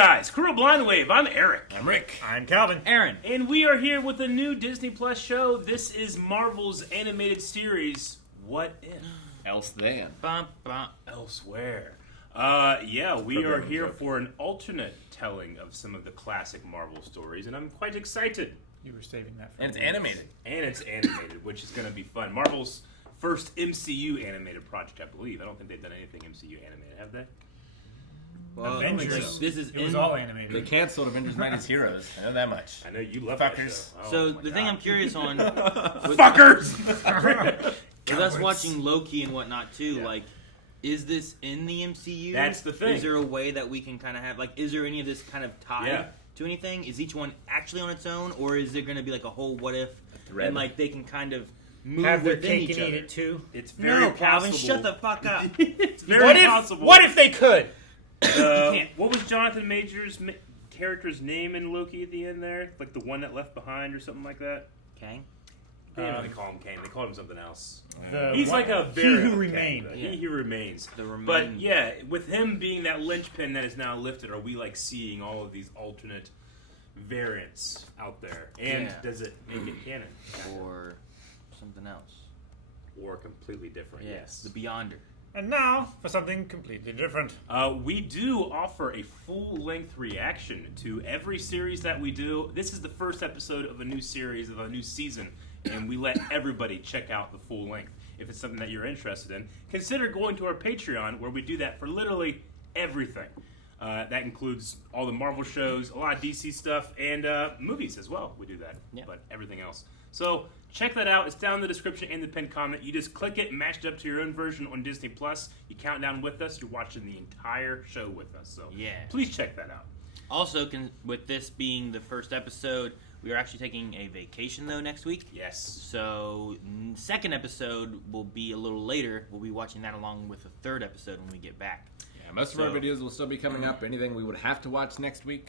guys? Crew of Blind Wave. I'm Eric. I'm Rick. I'm Calvin. Aaron. And we are here with a new Disney Plus show. This is Marvel's animated series, What If? Else Than. Bum, bum. Elsewhere. We are here for an alternate telling of some of the classic Marvel stories, and I'm quite excited. You were saving that for And it's animated. And it's animated, which is going to be fun. Marvel's first MCU animated project, I believe. I don't think they've done anything MCU animated, have they? Well, Avengers. this is It was all animated. They canceled Avengers Minus Heroes. I know that much. I know you love Fuckers. that show. Oh, So my the thing God. I'm curious on, Fuckers! with us watching Loki and whatnot too, Yeah. like, is this in the MCU? That's the thing. Is there a way that we can kind of have, like, is there any of this kind of tied Yeah. to anything? Is each one actually on its own, or is there going to be like a whole what if, thread. and like they can kind of move Have their within cake each and other? eat it too. It's very No, possible. Calvin, shut the fuck up. It's very possible. What if they could? can't. What was Jonathan Majors' character's name in Loki at the end there? Like the one that left behind or something like that? Kang? They didn't really call him Kane. They called him something else. The He's one- like a He variant Who of Remained. Kang, Yeah. He Who Remains. The Remain. But yeah, with him being that linchpin that is now lifted, are we like seeing all of these alternate variants out there? And Yeah. does it make it canon? Or something else? Or completely different? Yes, the Beyonder. And now for something completely different. We do offer a full-length reaction to every series that we do. This is the first episode of a new series, of a new season, and we let everybody check out the full length. If it's something that you're interested in, consider going to our Patreon, where we do that for literally everything. That includes all the Marvel shows, a lot of DC stuff, and movies as well. We do that, Yeah. but everything else. So check that out. It's down in the description and the pinned comment. You just click it, match it up to your own version on Disney Plus. You count down with us. You're watching the entire show with us. So Yeah. please check that out. Also, with this being the first episode, we are actually taking a vacation though next week. Yes. So, second episode will be a little later. We'll be watching that along with the third episode when we get back. Yeah, most of our videos will still be coming up. Anything we would have to watch next week,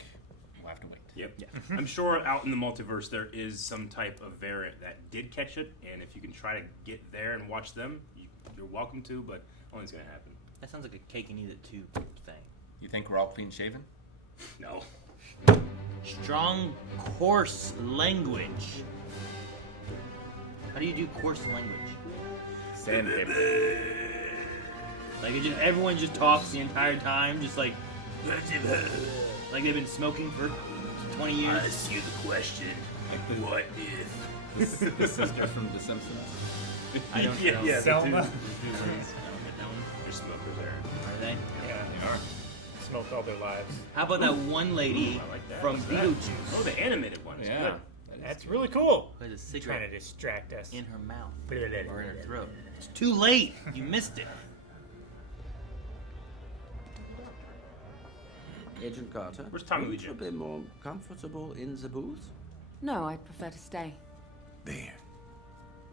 we'll have to wait. Yep. Yeah. I'm sure out in the multiverse there is some type of variant that did catch it, and if you can try to get there and watch them, you're welcome to, but only's going to happen. That sounds like a cake and eat it too thing. You think we're all clean shaven? No. Strong, coarse language. How do you do coarse language? Sandpaper. Like everyone just talks the entire time, just like they've been smoking for 20 years. Ask you the question, what if? The sister from The Simpsons. I don't Yeah, know. yeah. Selma. I don't get that one. You're smokers there. Are they? Yeah, They are. smoked all their lives. How about that one lady I like that. from What's that? Beetlejuice Oh, the animated one. Is Yeah. good. That's really cool. who has a Trying cigarette to distract us. in her mouth Or or in her throat? It's too late. You missed it. Agent Carter, Where's Tommy Lee wouldn't you Jones? be more comfortable in the booth? No, I'd prefer to stay. There.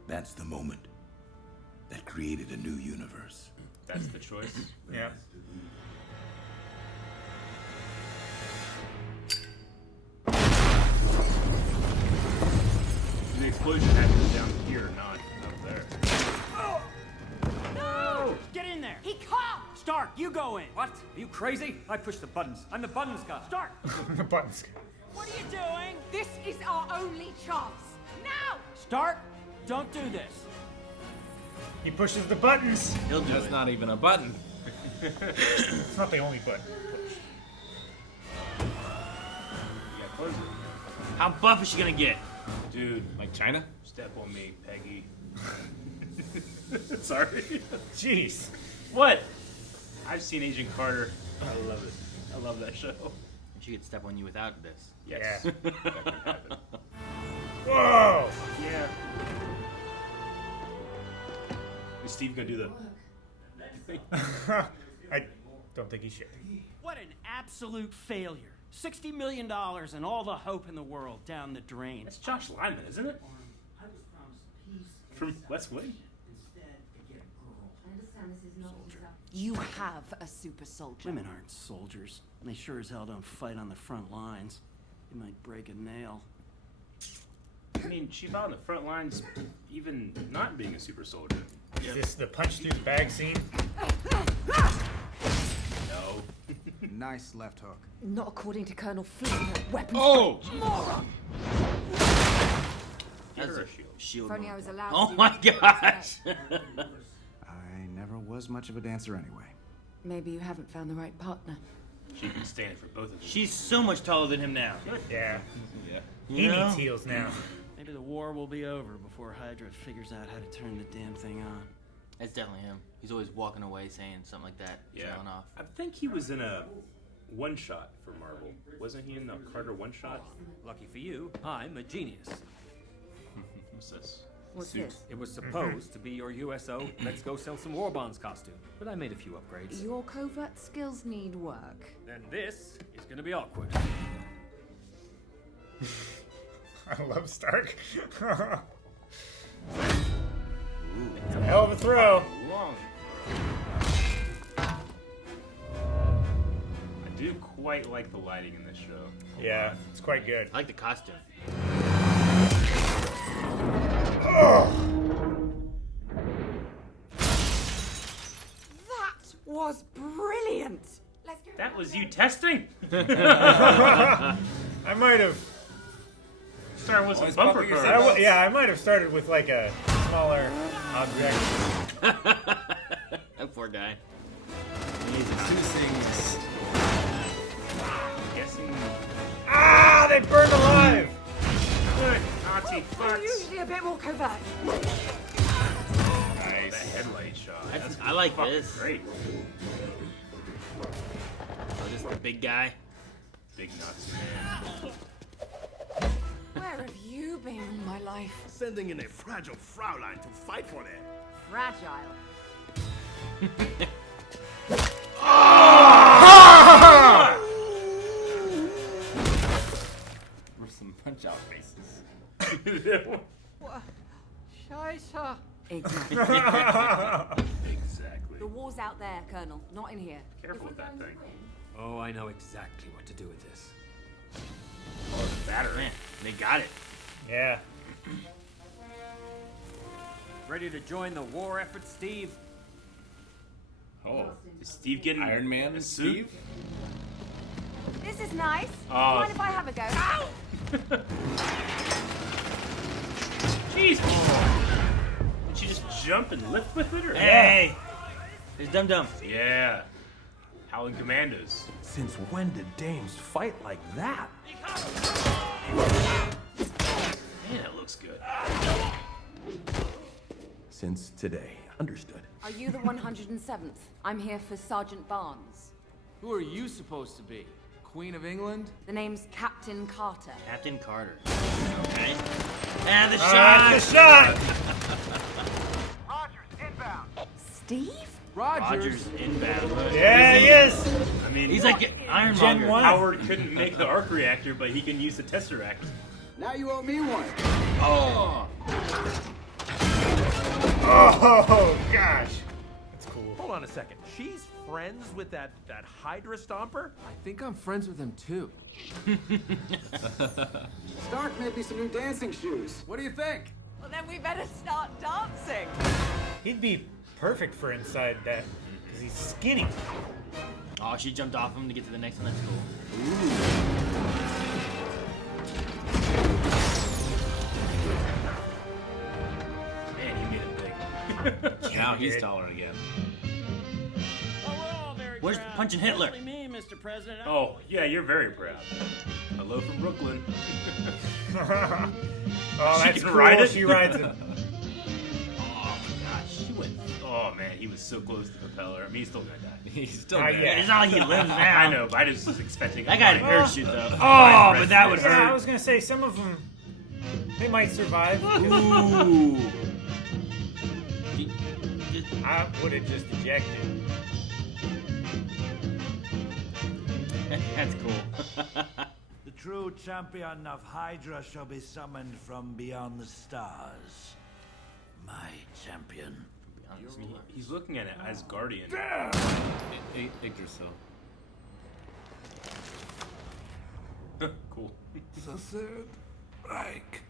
That's the moment that created a new universe. That's the choice. Yeah. The explosion happened down here, not up there. No! Get in there! He can't! Stark, you go in! What? Are you crazy? I push the buttons. I'm the buttons guy. Stark! The buttons. What are you doing? This is our only chance. Now! Stark, don't do this. He pushes the buttons. He'll do That's it. not even a button. It's not the only button. You gotta close it. How buff is she gonna get? Dude, Like China? step on me, Peggy. Sorry. Jeez. What? I've seen Agent Carter. I love it. I love that show. And she could step on you without this. Yes. Yeah. That could happen. Whoa! Yeah. Is Steve gonna do the? I don't think he should. What an absolute failure. $60 million and all the hope in the world down the drain. That's Josh Lyman, isn't it? From West Wing. You have a super soldier. Women aren't soldiers. And they sure as hell don't fight on the front lines. You might break a nail. I mean, she fought on the front lines, even not being a super soldier. Is this the punch through the bag scene? No. nice left hook. Not according to Colonel Flynn. Weapons. Oh! Moron! That's her a a shield. shield. If only I move. was allowed Oh to do my what you gosh! I never was much of a dancer anyway. Maybe you haven't found the right partner. She can stand for both of you. She's so much taller than him now. Yeah. Yeah. He You know? needs heels now. Maybe the war will be over before Hydra figures out how to turn the damn thing on. That's definitely him. He's always walking away saying something like that. Yeah. Trailing off. I think he was in a one-shot for Marvel. Wasn't he in the Carter one-shot? Lucky for you, I'm a genius. What's this? What's Suit. this? It was supposed to be your USO, let's go sell some war bonds costume, but I made a few upgrades. Your covert skills need work. Then this is gonna be awkward. I love Stark. It's a hell of a throw. Long. I do quite like the lighting in this show. Yeah, it's quite good. I like the costume. That was brilliant. Let's go. That was you testing? I might have. Started with some Always bumper bumping your cars. Yeah, I might have started with like a smaller object. That poor guy. Two things. Guessing. Ah, they burned alive. Good. Nazi I'm fucks. usually a bit more covert. Nice. That headlight shot. That's I like fucking this. great. Oh, this is the big guy. Big Nazi man. Where have you been all my life? Sending in a fragile Fraulein to fight for them. Fragile. For some punch out faces. Scheiße. Exactly. Exactly. The war's out there, Colonel, not in here. Careful with that thing. Oh, I know exactly what to do with this. Oh, it's battery. Man, they got it. Yeah. Ready to join the war effort, Steve? Oh, is Steve getting Iron Man, a suit? Steve? This is nice. Oh. Mind if I have a go? Ow! Jeez. Did she just jump and lift with it, or? Hey! There's Dum Dum. Yeah. Howling Commandos. Since when did dames fight like that? Man, that looks good. Since today. Understood. Are you the 107th? I'm here for Sergeant Barnes. Who are you supposed to be? Queen of England? The name's Captain Carter. Captain Carter. Okay. And the That's shot! the shot. Steve? Rogers inbound. Yeah, he is. I mean, He's like Gen Ironmonger. 1. Howard couldn't make the arc reactor, but he can use the Tesseract. Now you owe me one. Oh! Oh gosh, that's cool. Hold on a second. She's friends with that Hydra stomper? I think I'm friends with him too. Stark made me some new dancing shoes. What do you think? Well, then we better start dancing. He'd be perfect for inside that because he's skinny. Oh, she jumped off him to get to the next one. That's cool. Man, he made it big. Now he's taller again. Oh, we're all very Where's proud. Punching Hitler? Especially me, Mr. President. Oh, yeah, you're very proud. Hello from Brooklyn. Oh, She that's can cool. ride it? She rides it. Oh my gosh, she went. Oh man, he was so close to the propeller. I mean, he's still gonna die. He's still Not dead. yet. It's not like he lives now. I know, but I just was expecting. That guy had a parachute though. Oh, but that would Yeah, I hurt. was gonna say some of them, they might survive. Ooh. I would have just ejected. That's cool. The true champion of Hydra shall be summoned from beyond the stars. My champion. He's looking at it as Guardian. Yggdrasil. Cool. The Third Reich.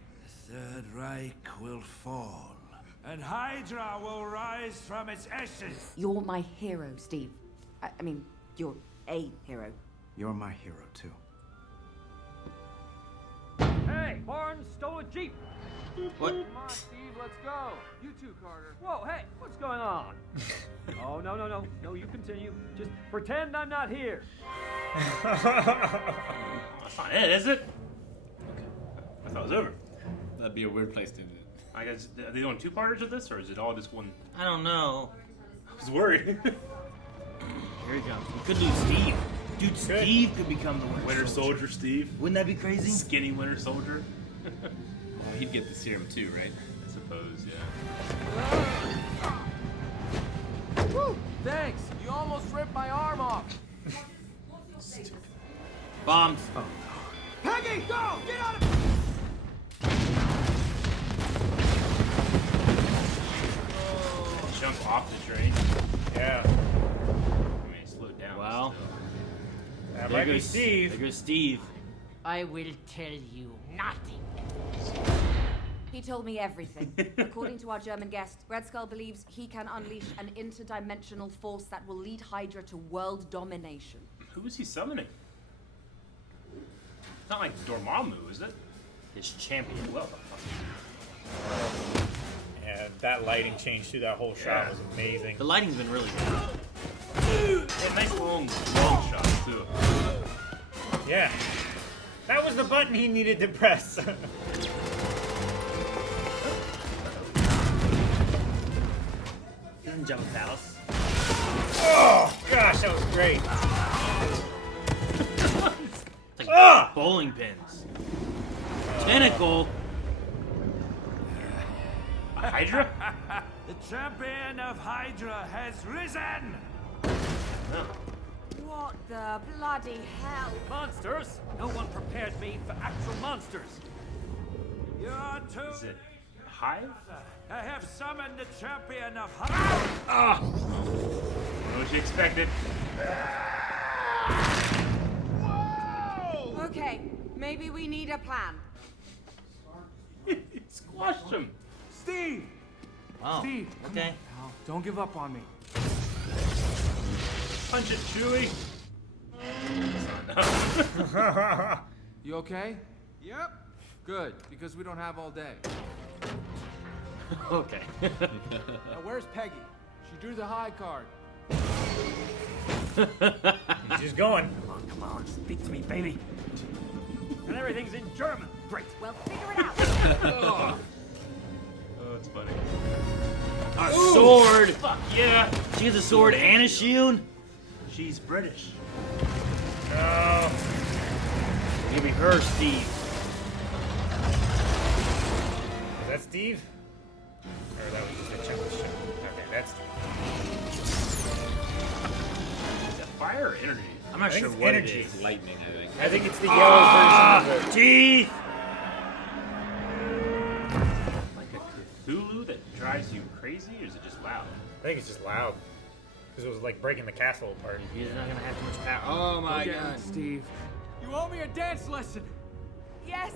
The Third Reich will fall, and Hydra will rise from its ashes. You're my hero, Steve. I mean, you're a hero. You're my hero, too. Hey, Barnes stole a Jeep. What? Come on, Steve, let's go. You too, Carter. Whoa, hey, what's going on? Oh, no. No, you continue. Just pretend I'm not here. That's not it, is it? Okay. I thought it was over. That'd be a weird place to do it. I guess, are they doing 2 parters of this, or is it all just one? I don't know. I was worried. Here he comes. We could lose Steve. Dude, Steve could become the Winter Soldier Steve. Wouldn't that be crazy? Skinny Winter Soldier. Well, he'd get the serum too, right? I suppose, yeah. Woo! Thanks. You almost ripped my arm off. Bombs. Oh. Peggy, go! Get out of Jump off the train. Yeah. I mean, it slowed down. Wow. That There might be goes Steve. There goes Steve. I will tell you nothing. He told me everything. According to our German guest, Red Skull believes he can unleash an interdimensional force that will lead Hydra to world domination. Who is he summoning? It's not like Dormammu, is it? His champion. Well, Yeah, that lighting change through that whole shot was amazing. The lighting's been really good. yeah, nice long shots too. Yeah. That was the button he needed to press. Doesn't jump palace. Oh, gosh, that was great. It's like bowling pins. Tentacle. A Hydra? The champion of Hydra has risen! No. What the bloody hell? Monsters? No one prepared me for actual monsters. You're too... Is it Hive? I have summoned the champion of Hydra! What you expected? Okay, maybe we need a plan. Squashed him. Steve! Wow. Steve, Okay. pal. Don't give up on me. Punch it, Chewie. You okay? Yep. Good, because we don't have all day. Okay. Now, where's Peggy? She drew the high card. He's going. Come on, speak to me, baby. And everything's in German. Great. Well, figure it out. Oh, it's funny. A sword. Fuck yeah. She has a sword and a shield. She's British. No. Give me her, Steve. Is that Steve? Or that was just a chunk of shit. Okay, that's Steve. Is that fire or energy? I'm not I think sure it's what energy. it is. Lightning, I think. I think it's the yellow version of it. Teeth. Like a Cthulhu that drives you crazy, or is it just loud? I think it's just loud. Because it was like breaking the castle apart. He's not gonna have too much power. Oh my Look at god. him, Steve. You owe me a dance lesson. Yes!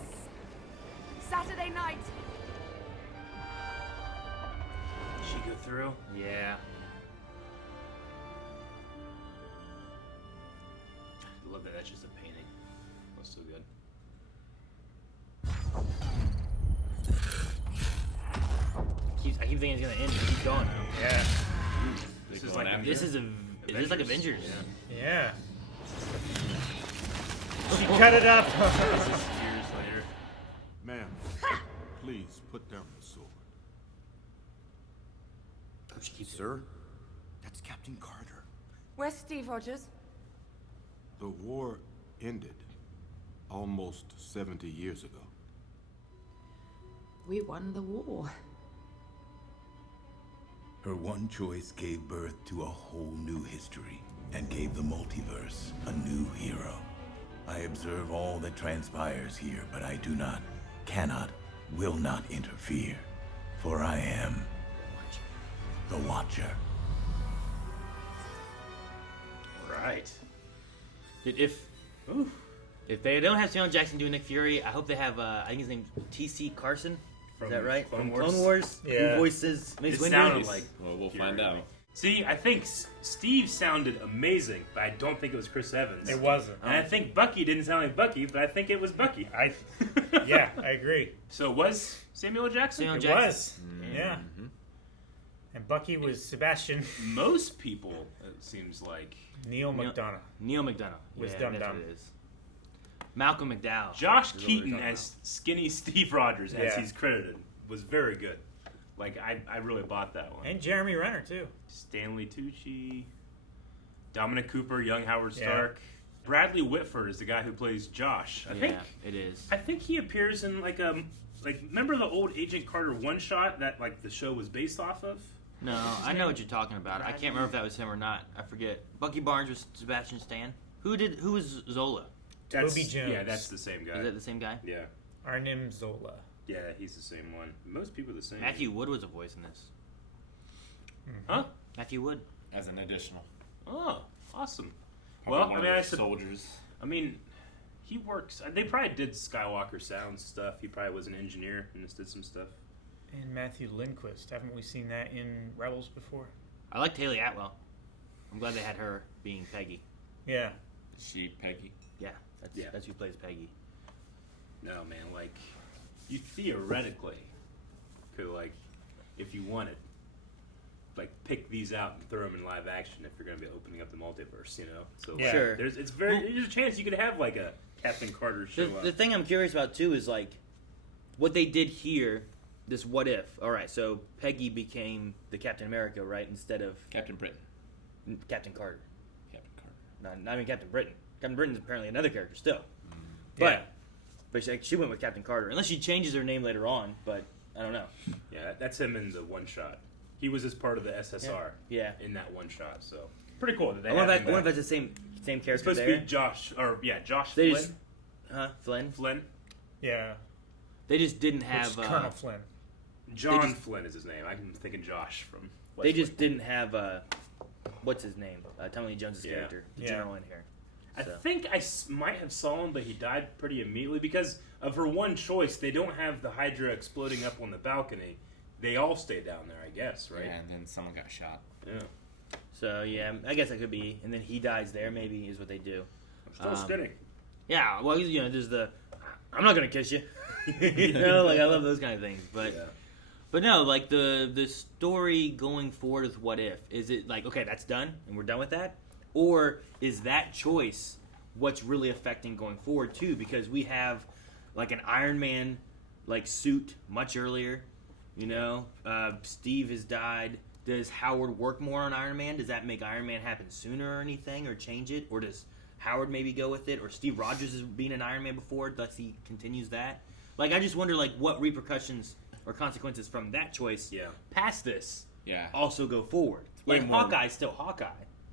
Saturday night. Did she go through? Yeah. I love that. That's just a painting. That's so good. I keep thinking it's gonna end. Keep going. Yeah. This is like This is like Avengers. Yeah. She cut it up. This is years later. Ma'am, please put down the sword. Sir, that's Captain Carter. Where's Steve Rogers? The war ended almost 70 years ago. We won the war. Her one choice gave birth to a whole new history and gave the multiverse a new hero. I observe all that transpires here, but I do not, cannot, will not interfere, for I am the Watcher. Right. Dude, if they don't have Samuel Jackson doing Nick Fury, I hope they have. I think his name's T.C. Carson. From Is that right? Clone From Wars? Clone Wars. Yeah. Who voices Mace It Windu? sounded like. Well, we'll Fury find to out. me. See, I think Steve sounded amazing, but I don't think it was Chris Evans. It wasn't. And I think Bucky didn't sound like Bucky, but I think it was Bucky. Yeah, I agree. So it was Samuel Jackson? It was. Yeah. And Bucky was Sebastian. Most people, it seems like. Neil McDonough. Neil McDonough. Was yeah, Dum that's Dum. what it is. Malcolm McDowell. Josh is what we're Keaton talking as skinny Steve Rogers, as Yeah. he's credited, was very good. Like, I really bought that one. And Jeremy Renner, too. Stanley Tucci, Dominic Cooper, young Howard Stark. Bradley Whitford is the guy who plays Josh. I think it is. I think he appears in remember the old Agent Carter one shot that like the show was based off of? No, I know what you're talking about. I can't remember if that was him or not. I forget. Bucky Barnes was Sebastian Stan. Who was Zola? Toby Jones. Yeah, that's the same guy. Is that the same guy? Yeah. Arnim Zola. Yeah, he's the same one. Most people are the same. Matthew Wood was a voice in this. Huh? Matthew Wood. As an additional. Oh, awesome. Probably Well, one I of mean, those soldiers. I mean, he works. They probably did Skywalker sound stuff. He probably was an engineer and just did some stuff. And Matthew Lindquist. Haven't we seen that in Rebels before? I liked Haley Atwell. I'm glad they had her being Peggy. Yeah. She Peggy. Yeah, that's who plays Peggy. No, man, like, you theoretically could, like, if you wanted, like, pick these out and throw them in live action if you're going to be opening up the multiverse, you know? So, Yeah. Sure. There's a chance you could have, like, a Captain Carter show up. The thing I'm curious about, too, is, like, what they did here, this what if. All right, so Peggy became the Captain America, right, instead of... Captain Britain. Captain Carter. Captain Carter. Not even Captain Britain. Captain Britain's apparently another character still. But she went with Captain Carter. Unless she changes her name later on, but I don't know. Yeah, that's him in the one shot. He was as part of the SSR in that one shot, so pretty cool that they I wonder have him if back. that's the same character It's supposed there. to be Josh They Flynn. Flynn? Flynn? Yeah. They just didn't have... Colonel Flynn. John Flynn is his name. I'm thinking Josh from West They just didn't have... what's his name? Tommy Lee Jones' Yeah. character. The Yeah. general in here. I So. think I might have saw him, but he died pretty immediately because of her one choice. They don't have the Hydra exploding up on the balcony. They all stay down there, I guess, right? Yeah, and then someone got shot. Yeah. So, yeah, I guess that could be. And then he dies there, maybe, is what they do. Still skinny. Yeah, well, you know, there's the... I'm not going to kiss you. You know, like, I love those kind of things. But... Yeah. But no, like the story going forward with What If, is it like, okay, that's done and we're done with that? Or is that choice what's really affecting going forward too? Because we have like an Iron Man like suit much earlier, you know? Steve has died. Does Howard work more on Iron Man? Does that make Iron Man happen sooner or anything or change it? Or does Howard maybe go with it? Or Steve Rogers has been an Iron Man before, thus he continues that? Like I just wonder like what repercussions or consequences from that choice past this also go forward. way Like more- Hawkeye's still Hawkeye.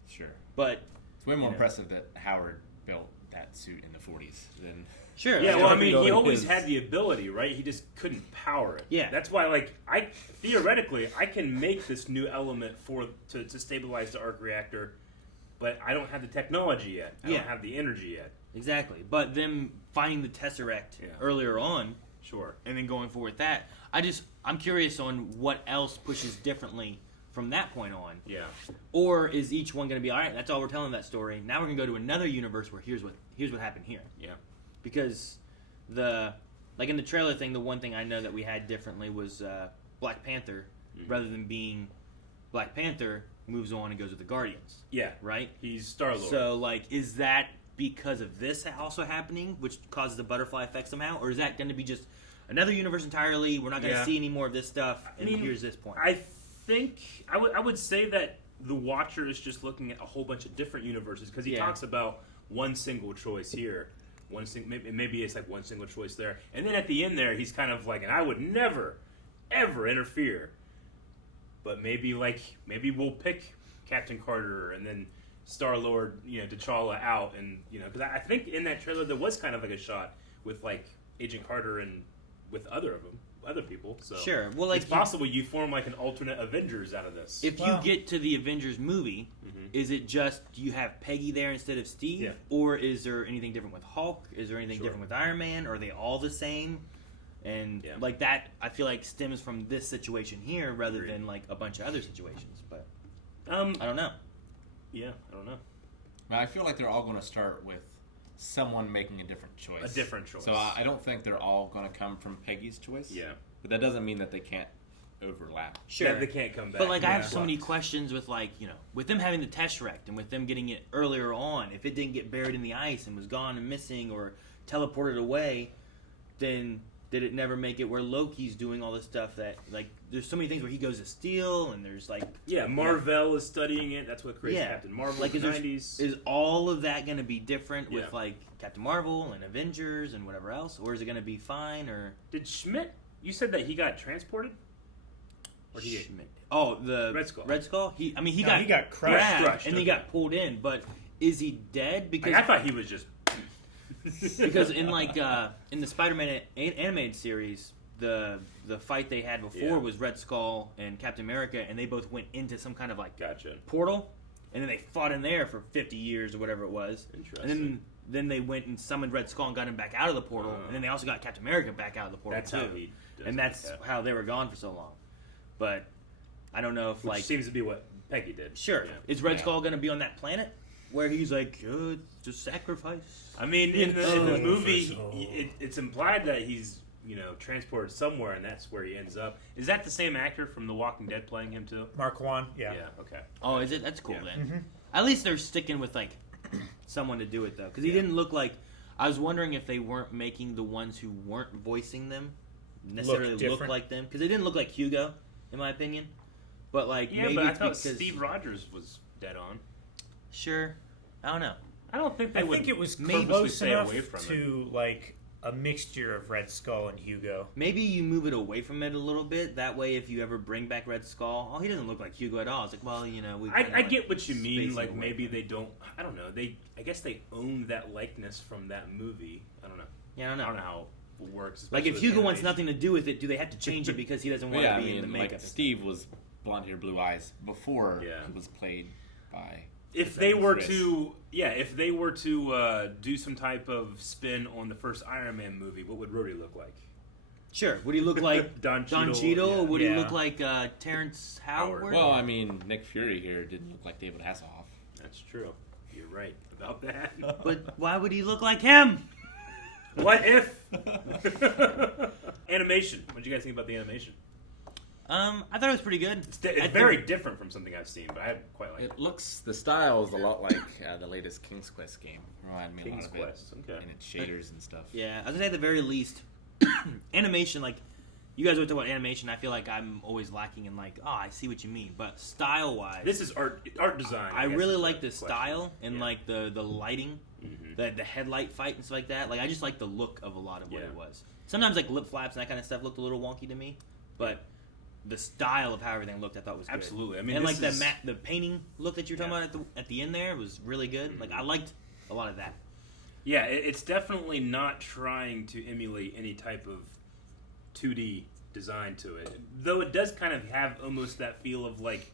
Sure. But It's way more you know. impressive that Howard built that suit in the 40s than... Sure. Yeah, well, I mean, he Building always his- had the ability, right? He just couldn't power it. Yeah. That's why, like, theoretically, I can make this new element to stabilize the arc reactor, but I don't have the technology yet. I don't have the energy yet. Exactly. But them finding the Tesseract earlier on, sure, and then going forward with that, I'm curious on what else pushes differently from that point on. Yeah. Or is each one going to be, all right, that's all we're telling that story. Now we're going to go to another universe where here's what happened here. Yeah. Because in the trailer thing, the one thing I know that we had differently was Black Panther, rather than being Black Panther, moves on and goes with the Guardians. Yeah. Right? He's Star-Lord. So, like, is that because of this also happening, which causes the butterfly effect somehow? Or is that going to be just another universe entirely? We're not going to see any more of this stuff, and here's this point. I think I would say that the Watcher is just looking at a whole bunch of different universes because he talks about one single choice here, maybe it's like one single choice there, and then at the end there he's kind of like, and I would never ever interfere, but maybe we'll pick Captain Carter and then Star-Lord, T'Challa out, and because I think in that trailer there was kind of like a shot with like Agent Carter and with other people. So sure. Well, like it's possible you form like an alternate Avengers out of this. If you get to the Avengers movie, is it just do you have Peggy there instead of Steve, or is there anything different with Hulk? Is there anything different with Iron Man? Are they all the same? And like that, I feel like stems from this situation here rather than like a bunch of other situations. But I don't know. Yeah, I don't know. I feel like they're all going to start with someone making a different choice. A different choice. So I don't think they're all going to come from Peggy's choice. Yeah. But that doesn't mean that they can't overlap. Sure. Yeah, they can't come back. But like, I have so many questions with like, with them having the Tesseract and with them getting it earlier on. If it didn't get buried in the ice and was gone and missing or teleported away, then did it never make it where Loki's doing all this stuff that like? There's so many things where he goes to steal and there's like Marvel is studying it. That's what creates Captain Marvel like in the 90s. Is all of that going to be different with like Captain Marvel and Avengers and whatever else, or is it going to be fine? Or did Schmidt? You said that he got transported. Or he Schmidt? Oh, the Red Skull. Red Skull. He got crushed, and he got pulled in. But is he dead? Because I thought he was just. Because in in the Spider-Man animated series, the fight they had before was Red Skull and Captain America, and they both went into some kind of like portal, and then they fought in there for 50 years or whatever it was. Interesting. And then they went and summoned Red Skull and got him back out of the portal, and then they also got Captain America back out of the portal That's too. how he does and that's how they were gone for so long. But I don't know if Which seems to be what Peggy did. Sure. Yeah. Is Red Skull going to be on that planet where he's like, just sacrifice? I mean, in the movie, it's implied that he's transported somewhere, and that's where he ends up. Is that the same actor from The Walking Dead playing him too? Mark Wan. Yeah. Yeah. Okay. Oh, is it? That's cool then. Mm-hmm. At least they're sticking with like someone to do it though, because he didn't look like. I was wondering if they weren't making the ones who weren't voicing them necessarily look like them, because they didn't look like Hugo, in my opinion. But like maybe but I it's thought because Steve Rogers was dead on. Sure, I don't know. I don't think they I would. think it was purposely close stay enough away from it. to like a mixture of Red Skull and Hugo. Maybe you move it away from it a little bit. That way, if you ever bring back Red Skull, he doesn't look like Hugo at all. It's like, well, we. I get what you mean. spacing Like away maybe from they don't. I don't know. I guess they own that likeness from that movie. I don't know. Yeah, I don't know. I don't know how it works. Like if especially Hugo with wants animation. nothing to do with it, do they have to change it because he doesn't want to be in the makeup? Like Steve was blonde hair, blue eyes before Yeah. he was played by. If they were to, do some type of spin on the first Iron Man movie, what would Rhodey look like? Sure. Would he look like Don Cheadle, or would he Yeah. look like Terrence Howard? Well, I mean, Nick Fury here didn't look like David Hasselhoff. That's true. You're right about that. But why would he look like him? What if? Animation. What did you guys think about the animation? I thought it was pretty good. It's very different from something I've seen, but I quite like it. It looks, the style is a lot like the latest King's Quest game. Reminded me King's a lot of Quest, it. okay. And its shaders and stuff. Yeah, I was gonna say at the very least, animation. Like you guys always talk about animation. I feel like I'm always lacking in like, I see what you mean, but style wise, This is art design. I guess really is like the question. style and Yeah. like the lighting, Mhm. the headlight fight and stuff like that. Like I just like the look of a lot of what Yeah. it was. Sometimes like lip flaps and that kind of stuff looked a little wonky to me, but the style of how everything looked, I thought was good. Absolutely. I mean, and this like is- the painting look that you were talking about at the end there was really good. Like I liked a lot of that. Yeah, it's definitely not trying to emulate any type of 2D design to it. Though it does kind of have almost that feel of like,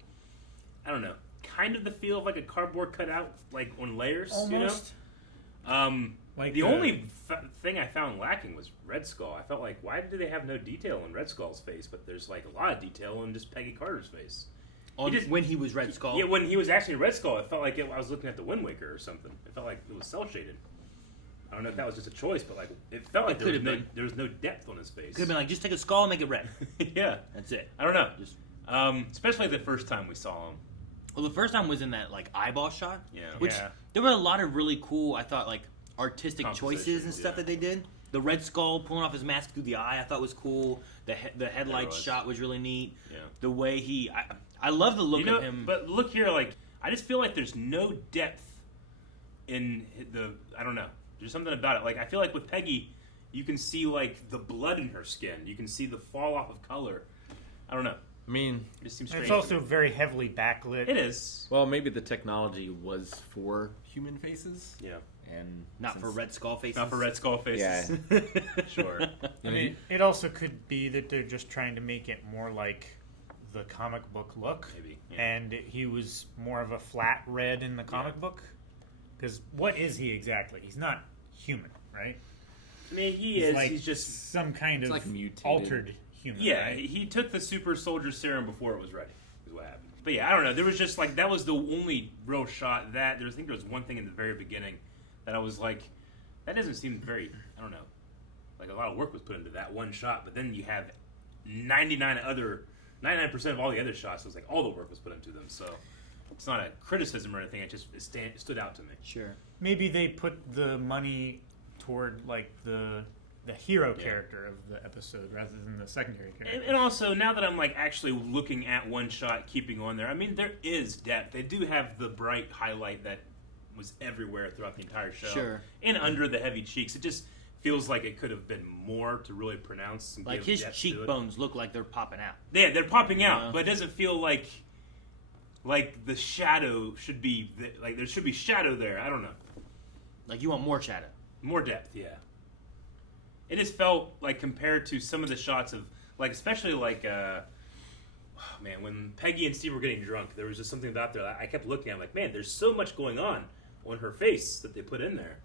I don't know, kind of the feel of like a cardboard cutout, like on layers, Almost. you know? Like the only thing I found lacking was Red Skull. I felt like, why do they have no detail on Red Skull's face, but there's like a lot of detail on just Peggy Carter's face? When he was Red Skull? Yeah, when he was actually Red Skull, it felt like I was looking at the Wind Waker or something. It felt like it was cell shaded. I don't know if that was just a choice, but like it felt like there was no depth on his face. Could have been like, just take a skull and make it red. Yeah, that's it. I don't know. Just especially the first time we saw him. Well, the first time was in that like eyeball shot. Yeah. Which Yeah. there were a lot of really cool, I thought, like artistic choices and Compositions, stuff that they did. The Red Skull pulling off his mask through the eye, I thought was cool. The headlight was. shot was really neat. Yeah. The way I love the look of him. But look here, like I just feel like there's no depth in the. I don't know. There's something about it. Like I feel like with Peggy, you can see like the blood in her skin. You can see the fall off of color. I don't know. I mean, it just seems And strange. it's also very heavily backlit. It is. Well, maybe the technology was for human faces. Yeah. And Not for Red Skull faces. Not for Red Skull faces. Yeah. Sure. I mean, it also could be that they're just trying to make it more like the comic book look. Maybe. And he was more of a flat red in the comic book. Because what is he exactly? He's not human, right? I mean, He's is. like He's just some kind of like mutated. altered human. Yeah, right? he took the super soldier serum before it was ready. Is what happened. But yeah, I don't know. There was just like that was the only real shot that I think there was one thing in the very beginning that I was like, that doesn't seem very. I don't know. Like a lot of work was put into that one shot, but then you have 99% of all the other shots. It was like all the work was put into them. So it's not a criticism or anything. It stood out to me. Sure. Maybe they put the money toward like the hero character of the episode rather than the secondary character. And also, now that I'm like actually looking at one shot, keeping on there, I mean, there is depth. They do have the bright highlight that was everywhere throughout the entire show. Sure. And under the heavy cheeks, it just feels like it could have been more to really pronounce. And Like give his depth cheekbones look like they're popping out. Yeah, they're popping out, but it doesn't feel like the shadow should be like there should be shadow there. I don't know. Like you want more shadow, more depth. Yeah. It just felt like compared to some of the shots of like, especially like, man, when Peggy and Steve were getting drunk, there was just something about there that I kept looking at, like, man, there's so much going on her face that they put in there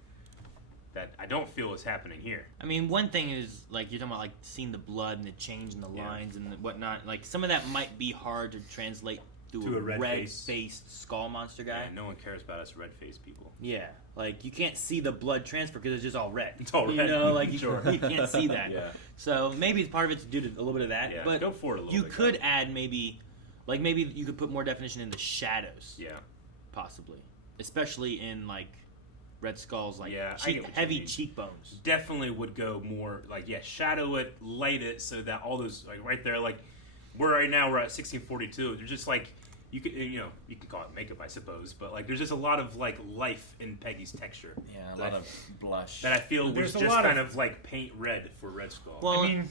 that I don't feel is happening here. I mean, one thing is like you're talking about like seeing the blood and the change in the lines and whatnot. Like some of that might be hard to translate to a red-faced skull monster guy. Yeah, no one cares about us red-faced people. Yeah, like you can't see the blood transfer because it's just all red. It's all red. You know, like Sure. you can't see that. Yeah. So maybe part of it's due to a little bit of that. Yeah, but go for it a little you bit, could add maybe you could put more definition in the shadows. Yeah. Possibly, especially in like Red Skull's like I get what you heavy mean. cheekbones. Definitely would go more like shadow it, light it, so that all those like right there, like right now we're at 1642. They're just like you can call it makeup, I suppose, but like there's just a lot of like life in Peggy's texture. Yeah, a lot of blush that I feel There's was a just lot kind of of like paint red for Red Skull. Well, I mean,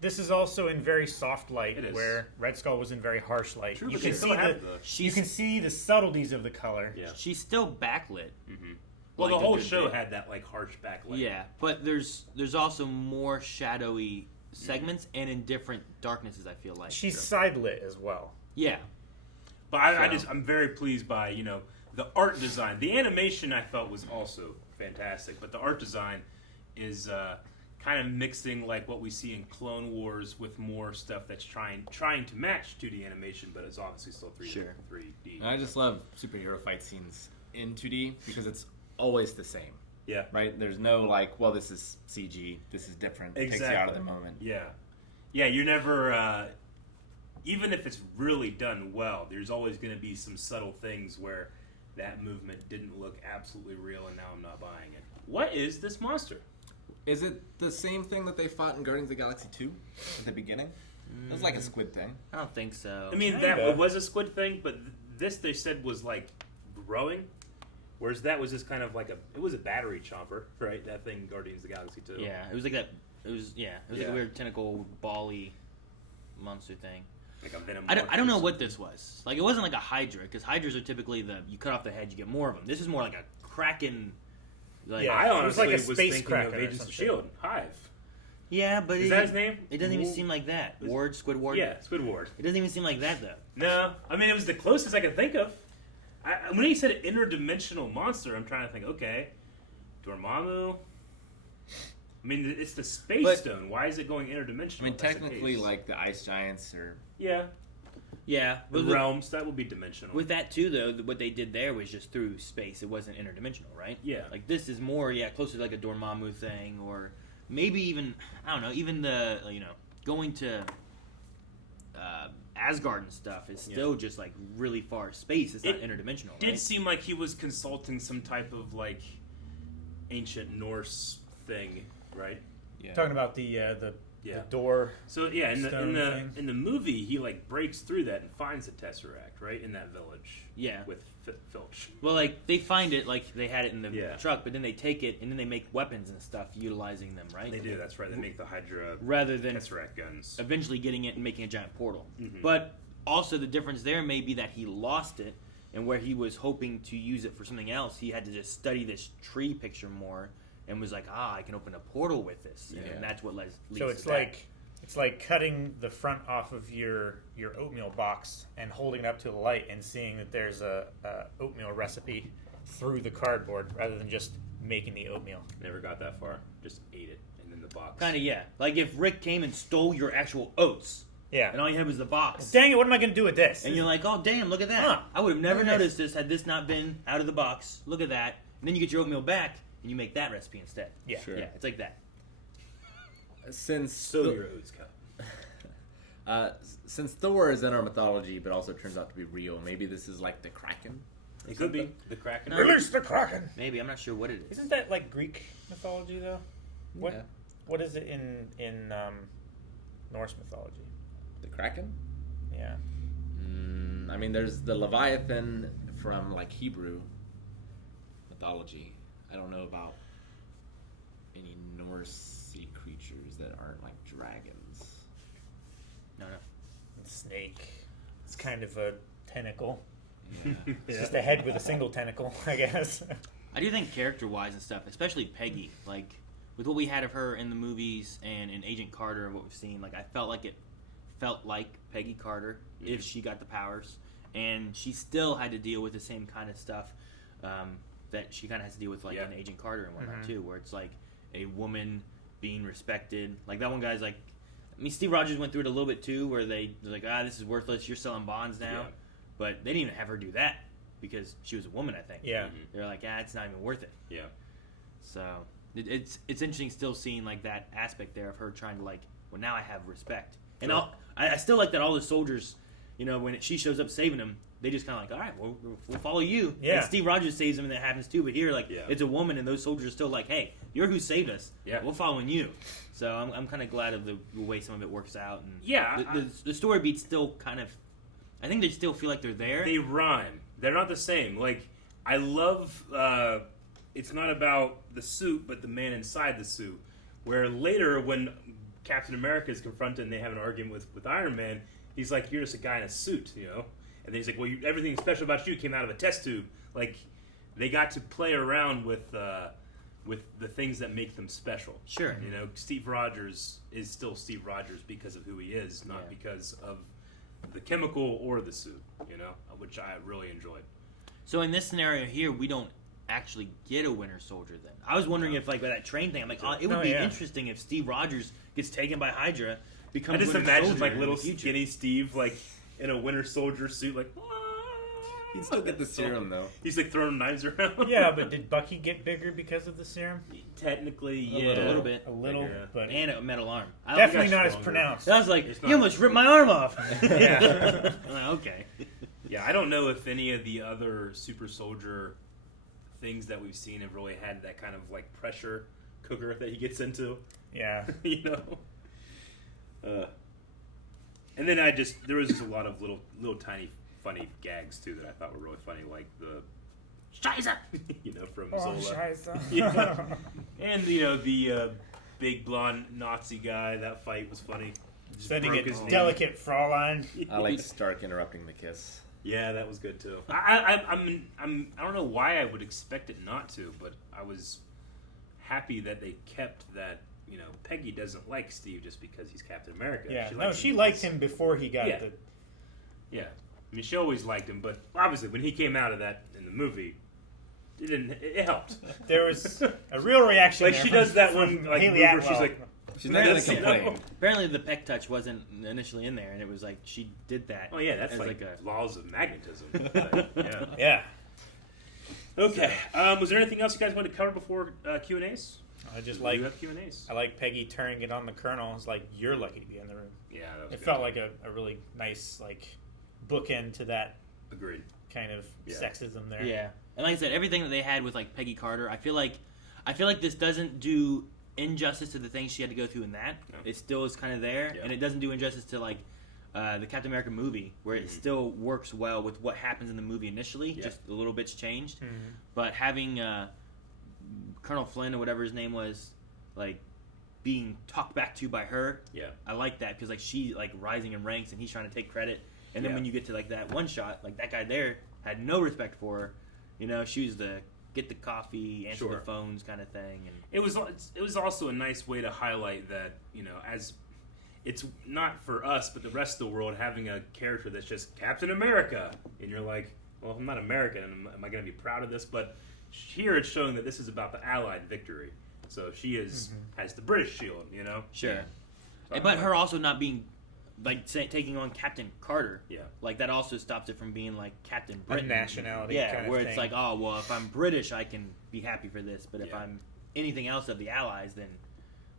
this is also in very soft light, It is. where Red Skull was in very harsh light. True, you but can they see still have the- you can see the subtleties of the color. Yeah. She's still backlit. Mm-hmm. Well, Like the a whole good show bit. had that like harsh backlight. Yeah, but there's also more shadowy segments and in different darknesses. I feel like She's side lit as well. Yeah, But I'm very pleased by the art design. The animation I felt was also fantastic, but the art design is kind of mixing like what we see in Clone Wars with more stuff that's trying to match 2D animation, but it's obviously still 3D. I just love superhero fight scenes in 2D because it's always the same. Yeah. Right? There's no like, well, this is CG, this is different. It takes you out of the moment. Yeah. Yeah, you're never even if it's really done well, there's always going to be some subtle things where that movement didn't look absolutely real and now I'm not buying it. What is this monster? Is it the same thing that they fought in Guardians of the Galaxy 2 at the beginning? It was like a squid thing. I don't think so. I mean, that was a squid thing, but this they said was like growing, whereas that was just kind of like it was a battery chomper, right? That thing in Guardians of the Galaxy 2. Yeah, it was like that. It was like a weird tentacle bally monster thing. Like a venom. I don't know what this was. Like it wasn't like a Hydra because Hydras are typically you cut off the head, you get more of them. This is more like a Kraken. Like, I honestly it was like a space thinking Kraken of or Agents of something. S.H.I.E.L.D. Hive. Yeah, but Is that his name? It doesn't even seem like that. Squidward. Yeah, Squidward. It doesn't even seem like that though. No, I mean it was the closest I could think of. When he said interdimensional monster, I'm trying to think. Okay, Dormammu. I mean, it's the space stone. Why is it going interdimensional? I mean, if that's the technically, case? like the ice giants are. Yeah. Yeah, The realms, that would be dimensional. With that too, though, what they did there was just through space. It wasn't interdimensional, right? Yeah. Like this is more, closer to like a Dormammu thing, or maybe even I don't know, even the going to Asgard and stuff is still just like really far space. It's not interdimensional. Did right? seem like he was consulting some type of like ancient Norse thing, right? Yeah. Talking about the door. So yeah, in stone the thing. in the movie, he like breaks through that and finds the Tesseract, right, in that village. Yeah. With Filch. Well, like they find it, like they had it in the truck, but then they take it and then they make weapons and stuff utilizing them, right? They do. That's right. They make the Hydra rather than Tesseract guns. Eventually getting it and making a giant portal. Mhm. But also the difference there may be that he lost it, and where he was hoping to use it for something else, he had to just study this tree picture more, and was like, I can open a portal with this, and that's what leads. So it's to like it's like cutting the front off of your oatmeal box and holding it up to the light and seeing that there's a oatmeal recipe through the cardboard rather than just making the oatmeal. Never got that far. Just ate it and in the box. Kind of, yeah. Like if Rick came and stole your actual oats Yeah. And all you had was the box. Dang it, what am I going to do with this? And you're like, oh, damn, look at that. Huh. I would have never Look at noticed this had this not been out of the box. Look at that. And then you get your oatmeal back, and you make that recipe instead. Yeah. Sure. Yeah, it's like that. Since Your oats cup. since Thor is in our mythology, but also turns out to be real, maybe this is like the Kraken. It could be the Kraken. No. Release the Kraken! Maybe. I'm not sure what it is. Isn't that like Greek mythology, though? What Yeah. What is it in Norse mythology? The Kraken? Yeah. I mean, there's the Leviathan from like Hebrew mythology. I don't know about any Norse sea creatures that aren't like dragons. No. Snake. It's kind of a tentacle. Yeah. It's just a head with a single tentacle, I guess. I do think character-wise and stuff, especially Peggy, like, with what we had of her in the movies and in Agent Carter and what we've seen, like, I felt like it felt like Peggy Carter if she got the powers. And she still had to deal with the same kind of stuff that she kind of has to deal with, like, in Agent Carter and whatnot, too, where it's, like, a woman being respected. Like, that one guy's, like, I mean, Steve Rogers went through it a little bit, too, where they're like, this is worthless, you're selling bonds now. Yeah. But they didn't even have her do that because she was a woman, I think. Yeah. They're like, it's not even worth it. Yeah. So it's interesting still seeing like that aspect there of her trying to like, well, now I have respect. And I still like that all the soldiers, when she shows up saving them, they just kind of like, all right, we'll follow you. Yeah. And Steve Rogers saves them, and that happens too. But here, like, it's a woman, and those soldiers are still like, hey, you're who saved us. Yeah. We're following you. So I'm kind of glad of the way some of it works out. And Yeah, the story beats still kind of. I think they still feel like they're there. They rhyme. They're not the same. Like, I love, it's not about the suit, but the man inside the suit. Where later, when Captain America is confronted and they have an argument with Iron Man, he's like, you're just a guy in a suit, And then he's like, well, everything special about you came out of a test tube. Like, they got to play around with the things that make them special. Sure. Steve Rogers is still Steve Rogers because of who he is, not because of the chemical or the suit, which I really enjoyed. So in this scenario here, we don't actually get a Winter Soldier then. I was wondering if, like, with that train thing, I'm like, it would be interesting if Steve Rogers gets taken by Hydra, becomes I just Winter imagine, Soldier like, in little the future. skinny Steve, like, in a Winter Soldier suit, like, He'd still get the serum, though. He's, like, throwing knives around. Yeah, but did Bucky get bigger because of the serum? Technically, yeah. A little bit. A little, but... And a metal arm. Definitely not as pronounced. I was like, you almost ripped my arm off. Yeah. Okay. Yeah, I don't know if any of the other super soldier things that we've seen have really had that kind of, like, pressure cooker that he gets into. Yeah. And then there was just a lot of little tiny funny gags too that I thought were really funny, like the Scheiße! From Oh, Zola. Scheiße. Yeah. And the big blonde Nazi guy, that fight was funny. Just Sending broke it his knee. delicate Fraulein. I like Stark interrupting the kiss. Yeah, that was good too. I don't know why I would expect it not to, but I was happy that they kept that. Peggy doesn't like Steve just because he's Captain America. Yeah, she liked him before he got the... Yeah. I mean, she always liked him, but obviously when he came out of that in the movie, it helped. There was a real reaction like, there she from, does that from one, like, Haley move where Atwell. she's like... She's not going to complain. Apparently the peck touch wasn't initially in there, and it was like she did that. Oh, yeah, that's as like a... laws of magnetism. Yeah. Yeah. Okay. Was there anything else you guys wanted to cover before Q&As? I just We like do have Q&As. I like Peggy turning it on the Colonel. It's like, you're lucky to be in the room. Yeah, that was It good. felt like a really nice bookend to that Agreed. kind of sexism there. Yeah, and like I said, everything that they had with like Peggy Carter, I feel like this doesn't do injustice to the things she had to go through in that. No. It still is kind of there, and it doesn't do injustice to like the Captain America movie, where it still works well with what happens in the movie initially. Just a little bit's changed, but having Colonel Flynn or whatever his name was, like, being talked back to by her. Yeah. I like that because like she like rising in ranks and he's trying to take credit, and then when you get to like that one shot, like that guy there had no respect for her. She was the get the coffee, answer the phones kind of thing, and it was also a nice way to highlight that as it's not for us but the rest of the world having a character that's just Captain America, and you're like, well, if I'm not American, am I going to be proud of this? But here it's showing that this is about the Allied victory. So she has the British shield, Sure. So But her also not being taking on Captain Carter. Yeah. Like that also stops it from being like Captain Britain. nationality Yeah, kind of where it's thing. like, oh well, if I'm British, I can be happy for this, but if I'm anything else of the Allies, then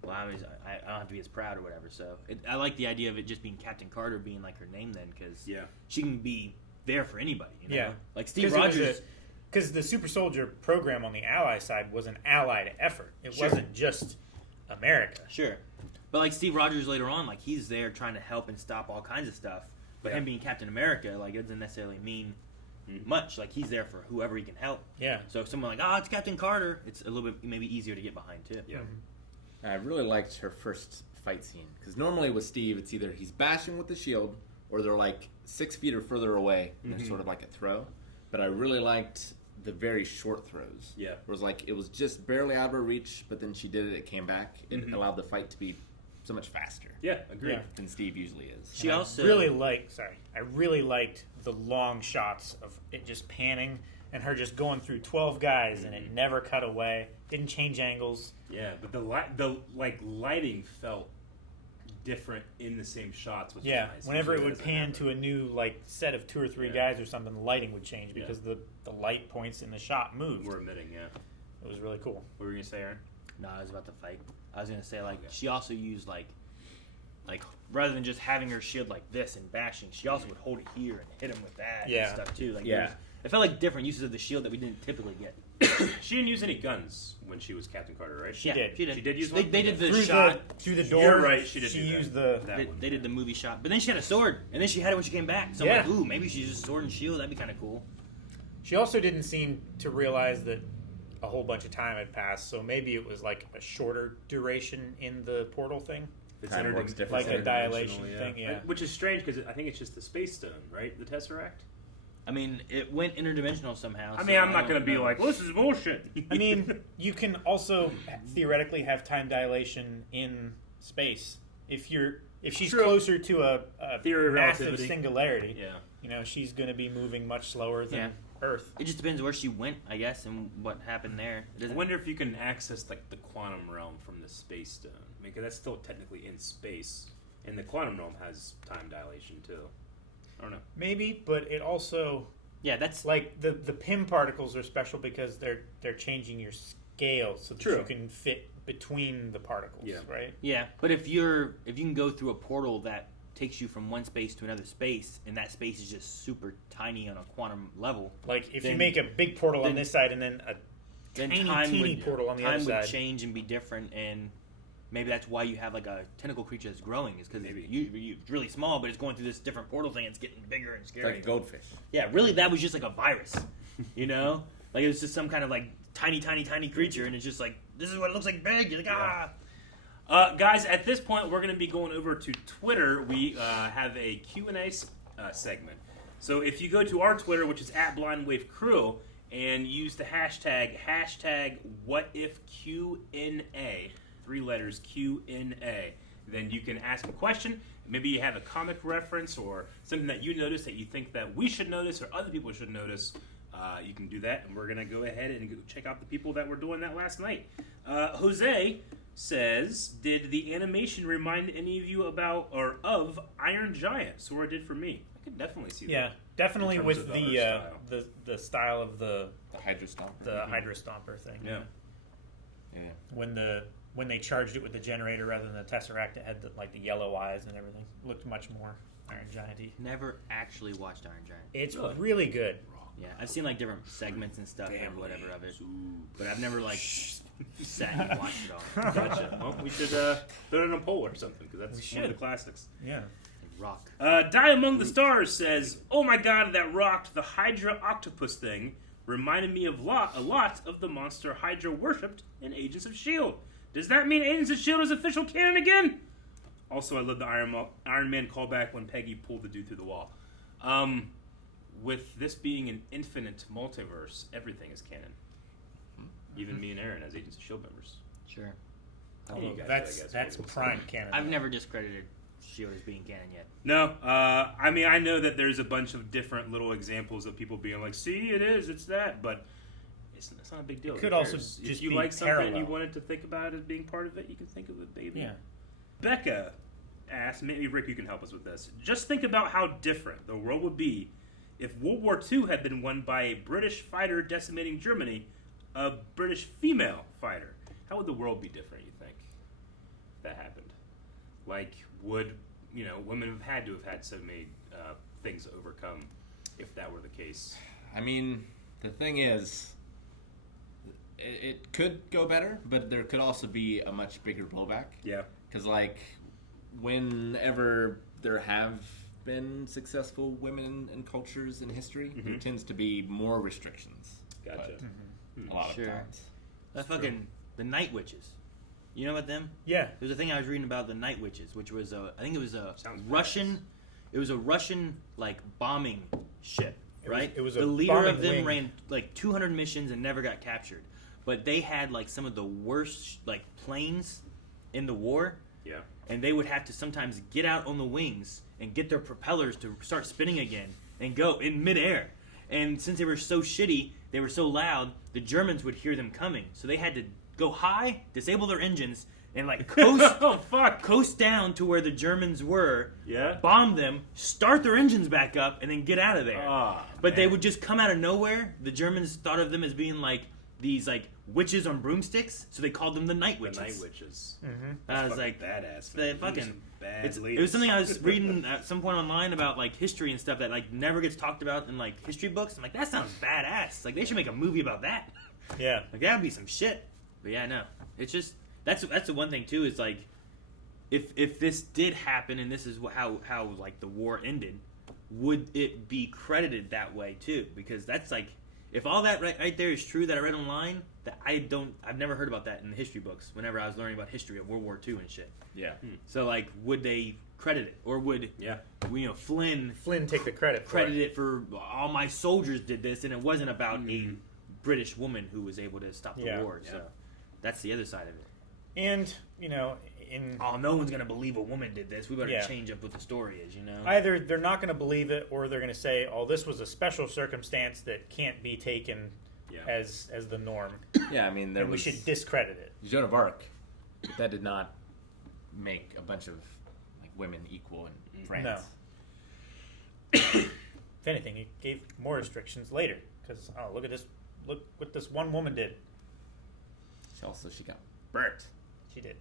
well, I don't have to be as proud or whatever. So I like the idea of it just being Captain Carter being like her name then, because she can be there for anybody. You know? Yeah. Like Steve Rogers. Because the Super Soldier program on the Ally side was an allied effort. It Sure. wasn't just America. Sure. But like Steve Rogers later on, like he's there trying to help and stop all kinds of stuff. But him being Captain America, like it doesn't necessarily mean much. Like he's there for whoever he can help. Yeah. So if someone like, oh, it's Captain Carter, it's a little bit maybe easier to get behind too. Yeah. I really liked her first fight scene because normally with Steve, it's either he's bashing with the shield or they're like 6 feet or further away, and they're sort of like a throw. But I really liked the very short throws. Yeah. It was like it was just barely out of her reach, but then she did it. It came back. It allowed the fight to be so much faster. Yeah, agreed. Than Steve usually is. She also I really liked the long shots of it just panning and her just going through 12 guys and it never cut away. Didn't change angles. Yeah, but the lighting felt different in the same shots. Which was nice. Whenever it would doesn't pan happen. to a new set of 2 or 3 guys or something, the lighting would change because the light points in the shot moved. We're emitting, It was really cool. What were you gonna say, Aaron? No, I was about to fight. I was gonna say she also used like rather than just having her shield like this and bashing, she also would hold it here and hit him with that and stuff too. Like it felt like different uses of the shield that we didn't typically get. She didn't use any guns when she was Captain Carter, right? She did. She did use They one. did the Through shot through the door. You're right. She did. She do used that. They did the movie shot, but then she had a sword, and then she had it when she came back. So I'm like, ooh, maybe she used sword and shield. That'd be kind of cool. She also didn't seem to realize that a whole bunch of time had passed, so maybe it was like a shorter duration in the portal thing. It's Time works different. Like a dilation interdimensional, thing, yeah. Which is strange because I think it's just the space stone, right? The Tesseract. I mean, it went interdimensional somehow. I mean, I'm not going to be like, well, this is bullshit. I mean, you can also theoretically have time dilation in space if she's True. closer to a Theory of massive relativity. singularity. Yeah. You know, she's going to be moving much slower than Earth. It just depends where she went, I guess, and what happened there. I wonder if you can access like the quantum realm from the space stone. I mean, 'cause that's still technically in space, and the quantum realm has time dilation too. I don't know. Maybe, but it also that's like the PIM particles are special because they're changing your scale so that True. you can fit between the particles, right? Yeah, but if you can go through a portal that takes you from one space to another space, and that space is just super tiny on a quantum level. Like if then- you make a big portal on this side and then a then teeny portal on the other time would side. change and be different, and maybe that's why you have like a tentacle creature that's growing, is because it's really small, but it's going through this different portal thing. It's getting bigger and It's scary. like a goldfish. Yeah, really, that was just like a virus, you know? Like it was just some kind of like tiny creature, and it's just like, this is what it looks like big. You're like, ah. Guys, at this point, we're going to be going over to Twitter. We have a Q&A segment. So if you go to our Twitter, which is @BlindWaveCrew, and use the hashtag #WhatIfQNA, 3 letters QNA, then you can ask a question. Maybe you have a comic reference or something that you notice that you think that we should notice or other people should notice. You can do that, and we're going to go ahead and go check out the people that were doing that last night. Jose says, did the animation remind any of you about or of Iron Giant? So it did for me. I could definitely see that. Yeah, definitely in terms with of the art style. the style of the Hydra Stomper. The Hydra Stomper thing. Yeah. Yeah. When they charged it with the generator rather than the Tesseract, it had the yellow eyes and everything. Looked much more Iron Giant-y. Never actually watched Iron Giant. It's really good. Yeah, I've seen like different segments and stuff or whatever of it, but I've never like sat and watched it all. Gotcha. Well, we should put it on a poll or something because that's one of the classics. Yeah. Rock. Die Among the Stars says, "Oh my God, that rocked! The Hydra octopus thing reminded me of a lot of the monster Hydra worshipped in Agents of S.H.I.E.L.D. Does that mean Agents of S.H.I.E.L.D. is official canon again?" Also, I love the Iron Man callback when Peggy pulled the dude through the wall. With this being an infinite multiverse, everything is canon. Even me and Aaron as Agents of S.H.I.E.L.D. members. Sure. And you guys, That's prime canon. I've never discredited S.H.I.E.L.D. as being canon yet. No, I mean, I know that there's a bunch of different little examples of people being like, see, it is, it's that, but it's not a big deal. It could Who also cares? just if you be like something and you parallel. wanted to think about it as being part of it, you can think of it, baby. Yeah. Becca ask, maybe Rick, you can help us with this. Just think about how different the world would be if World War II had been won by a British fighter decimating Germany, a British female fighter. How would the world be different, you think, if that happened? Like, would, women have had to have had so many things to overcome if that were the case? I mean, the thing is, it could go better, but there could also be a much bigger blowback. Yeah. Because, like, whenever there have been successful women in cultures in history, there tends to be more restrictions. Gotcha. A lot of times. The Night Witches. You know about them? Yeah. There's a thing I was reading about the Night Witches, which was I think it was a Russian. Badass. It was a Russian like bombing ship, right? It was the a leader of them wing. ran like 200 missions and never got captured, but they had like some of the worst like planes in the war. Yeah. And they would have to sometimes get out on the wings and get their propellers to start spinning again and go in midair. And since they were so shitty, they were so loud, the Germans would hear them coming. So they had to go high, disable their engines, and like coast down to where the Germans were, bomb them, start their engines back up, and then get out of there. But they would just come out of nowhere. The Germans thought of them as being like these like witches on broomsticks, so they called them the Night Witches. The Night Witches. I was like, badass. They fucking it was something I was reading at some point online about like history and stuff that like never gets talked about in like history books. I'm like, that sounds badass. Like they should make a movie about that. Yeah. Like that'd be some shit. But yeah, no. It's just that's the one thing too is like if this did happen and this is how like the war ended, would it be credited that way too? Because that's like if all that right there is true that I read online, that I've never heard about that in the history books. Whenever I was learning about history of World War II and shit. Yeah. So like, would they credit it, or would Flynn take the credit it for all my soldiers did this, and it wasn't about a British woman who was able to stop the war. So that's the other side of it. And no one's gonna believe a woman did this. We better change up what the story is. Either they're not going to believe it, or they're going to say, "Oh, this was a special circumstance that can't be taken as the norm." Yeah, I mean, we should discredit it. Joan of Arc, that did not make a bunch of like women equal in France. No. If anything, it gave more restrictions later because look at this! Look what this one woman did. She got burnt. She did.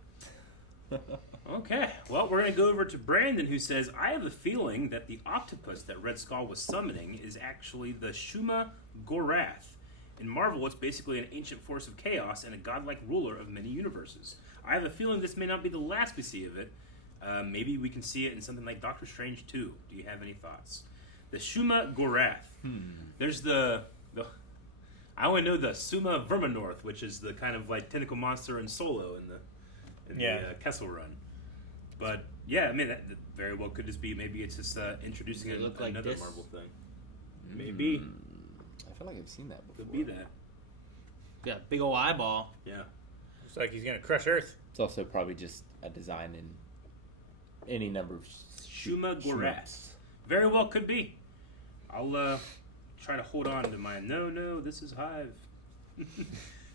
Okay, well, we're going to go over to Brandon, who says, I have a feeling that the octopus that Red Skull was summoning is actually the Shuma Gorath. In Marvel, it's basically an ancient force of chaos and a godlike ruler of many universes. I have a feeling this may not be the last we see of it. Maybe we can see it in something like Doctor Strange 2. Do you have any thoughts? The Shuma Gorath. There's I only know the Suma Verminorth, which is the kind of like tentacle monster in Solo in the Kessel Run. But yeah, I mean that very well could just be maybe it's just introducing another Marvel thing. Maybe. I feel like I've seen that before. Could be that. Yeah, big old eyeball. Yeah. Looks like he's gonna crush Earth. It's also probably just a design in any number of Shuma Gorath. Very well could be. I'll try to hold on to my no, this is Hive.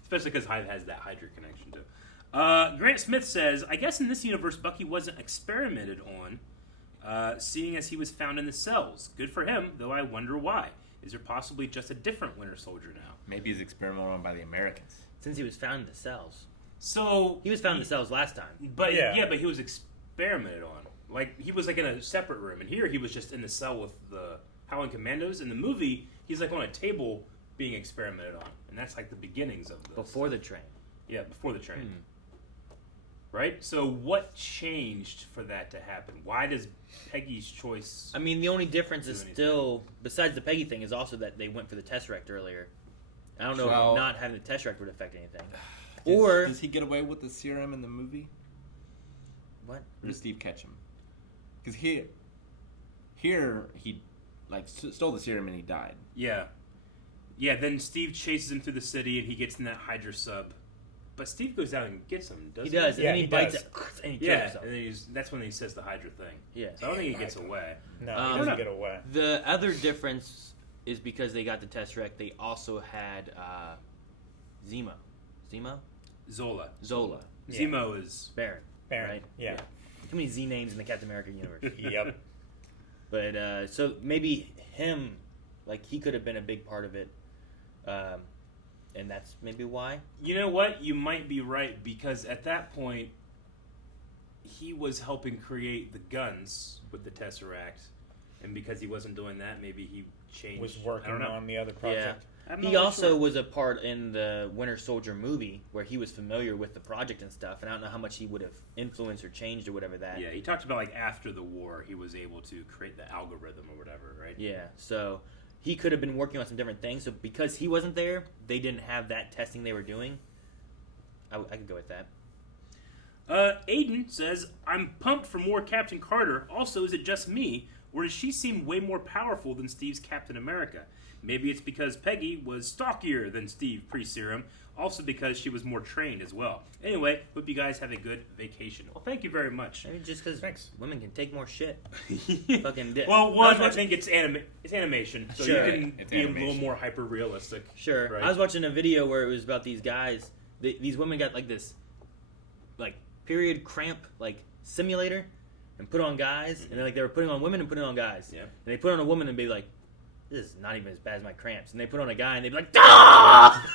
Especially because Hive has that Hydra connection too. Grant Smith says, I guess in this universe Bucky wasn't experimented on, seeing as he was found in the cells. Good for him, though I wonder why. Is there possibly just a different Winter Soldier now? Maybe he's experimented on by the Americans. Since he was found in the cells. So he was found in the cells last time. But but he was experimented on. Like he was like in a separate room, and here he was just in the cell with the Howling Commandos. In the movie, he's like on a table being experimented on, and that's like the beginnings of this. Before the train. Yeah, before the train. Right? So what changed for that to happen? Why does Peggy's choice... I mean, the only difference is still, besides the Peggy thing, is also that they went for the Tesseract earlier. I don't know if not having the Tesseract would affect anything. Does he get away with the serum in the movie? What? Or does Steve catch him? Because here he like stole the serum and he died. Yeah. Yeah, then Steve chases him through the city and he gets in that Hydra sub. But Steve goes out and gets him, doesn't he? He does, and then he bites it, and he kills himself. And then that's when he says the Hydra thing. Yeah. So I don't think he gets away. No, he doesn't get away. The other difference is because they got the Tesseract, they also had Zemo? Zola. Zola. Zemo is... Baron. Right? Yeah. many Z names in the Captain America universe. Yep. But so maybe him, like he could have been a big part of it, and that's maybe why. You know what? You might be right, because at that point, he was helping create the guns with the Tesseract, and because he wasn't doing that, maybe he changed. Was working on the other project. Yeah. He also was a part in the Winter Soldier movie where he was familiar with the project and stuff, and I don't know how much he would have influenced or changed or whatever that. Yeah, he talked about like after the war, he was able to create the algorithm or whatever, right? Yeah, so he could have been working on some different things. So because he wasn't there, they didn't have that testing they were doing. I could go with that. Aiden says, I'm pumped for more Captain Carter. Also, is it just me, or does she seem way more powerful than Steve's Captain America? Maybe it's because Peggy was stockier than Steve pre-serum, also because she was more trained as well. Anyway, hope you guys have a good vacation. Well, thank you very much. Maybe just because women can take more shit. Fucking well, one, I think it's animation, so sure. you can be a little more hyper-realistic. Sure. Right? I was watching a video where it was about these guys. These women got like this, like, period cramp, like, simulator, and put on guys, and they were putting on women and putting on guys. Yeah. And they put on a woman and be like, this is not even as bad as my cramps. And they put on a guy and they'd be like, ah!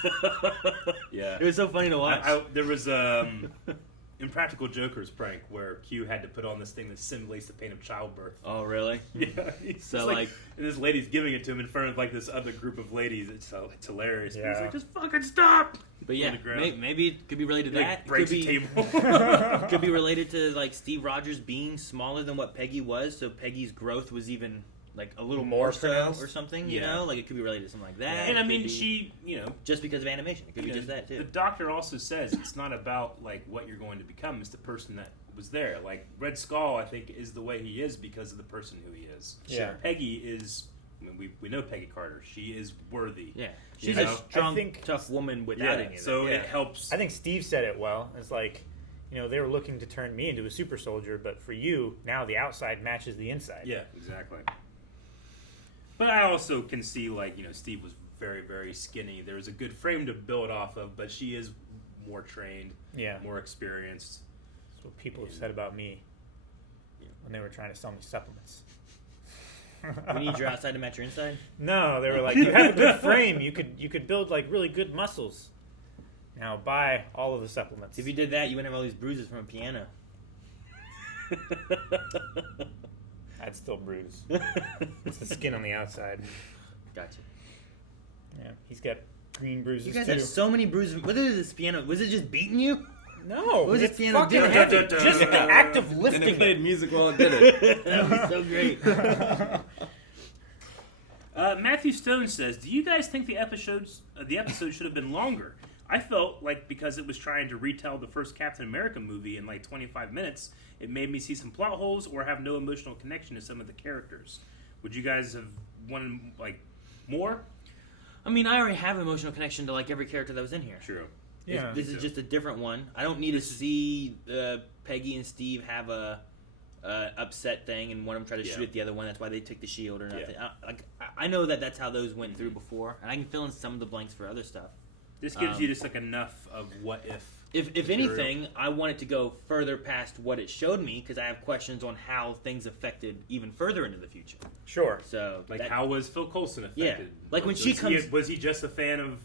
Yeah. It was so funny to watch. There was Impractical Joker's prank where Q had to put on this thing that simulates the pain of childbirth. Oh, really? Yeah. So, like, and this lady's giving it to him in front of like this other group of ladies. It's hilarious. Yeah. He's like, just fucking stop. But yeah, maybe it could be related to that. Breaks Could the be, table. could be related to like Steve Rogers being smaller than what Peggy was, so Peggy's growth was even like a little more so pronounced. or something. Yeah. You know, like it could be related to something like that. Yeah. And I It mean, could be she, just because of animation, it could be just that too. The doctor also says it's not about like what you're going to become; it's the person that was there. Like Red Skull, I think, is the way he is because of the person who he is. Yeah. Peggy is. I mean, we know Peggy Carter. She is worthy. Yeah, she's a strong, tough woman without any of So that. it helps. I think Steve said it well. It's like, they were looking to turn me into a super soldier, but for you, now the outside matches the inside. Yeah, exactly. But I also can see, like, Steve was very, very skinny. There was a good frame to build off of, but she is more trained, more experienced. That's what people have said about me when they were trying to sell me supplements. We need your outside to match your inside? No, they were like, you have a good frame. You could build like really good muscles. Now buy all of the supplements. If you did that, you wouldn't have all these bruises from a piano. I'd still bruise. It's the skin on the outside. Gotcha. Yeah, he's got green bruises. You guys too. have so many bruises. What is this piano? Was it just beating you? No, what was this it's piano fucking doing? heavy. Just the act of lifting And it played it. music while it did it. That was so great. Matthew Stone says, "Do you guys think the episode should have been longer? I felt like because it was trying to retell the first Captain America movie in like 25 minutes, it made me see some plot holes or have no emotional connection to some of the characters. Would you guys have wanted like more?" I mean, I already have an emotional connection to like every character that was in here. True. Yeah. This is just a different one. I don't need to see Peggy and Steve have a upset thing and one of them try to shoot at the other one. That's why they took the shield or nothing. I know that's how those went through before, and I can fill in some of the blanks for other stuff. This gives you just like enough of what if. If anything, I want it to go further past what it showed me because I have questions on how things affected even further into the future. Sure. So like how was Phil Coulson affected? Yeah. Like when she comes, was he just a fan of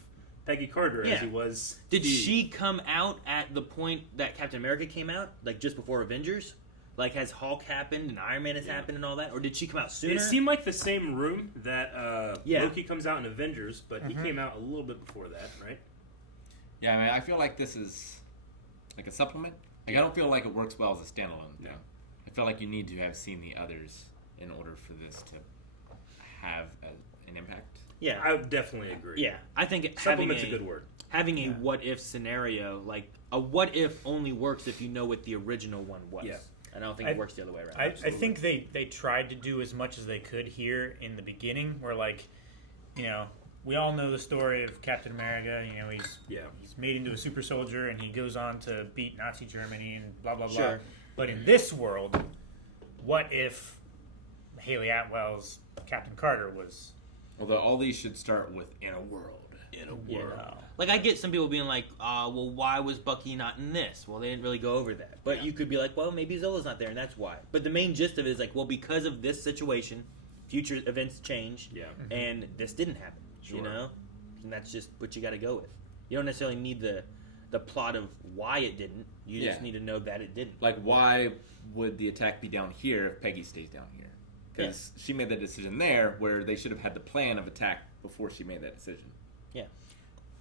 Peggy Carter as he was? Did she come out at the point that Captain America came out, like just before Avengers? Like, has Hulk happened and Iron Man has happened and all that? Or did she come out sooner? It seemed like the same room that Loki comes out in Avengers, but he came out a little bit before that, right? Yeah, I mean, I feel like this is like a supplement. Like, I don't feel like it works well as a standalone thing. I feel like you need to have seen the others in order for this to have an impact. Yeah, I would definitely agree. Yeah, I think supplement's a good word. Having a what-if scenario, like a what-if only works if you know what the original one was. Yeah. I don't think it works the other way around. I think they tried to do as much as they could here in the beginning, where like, we all know the story of Captain America. He's made into a super soldier and he goes on to beat Nazi Germany and blah blah blah. But in this world, what if Haley Atwell's Captain Carter was? Although all these should start with "in a world." in a You world. know? Like, I get some people being like, well, why was Bucky not in this? Well, they didn't really go over that. But you could be like, well, maybe Zola's not there, and that's why. But the main gist of it is like, well, because of this situation, future events change, and this didn't happen. Sure. You know? And that's just what you got to go with. You don't necessarily need the plot of why it didn't. You just need to know that it didn't. Like, why would the attack be down here if Peggy stays down here? Because she made that decision there, where they should have had the plan of attack before she made that decision. Yeah.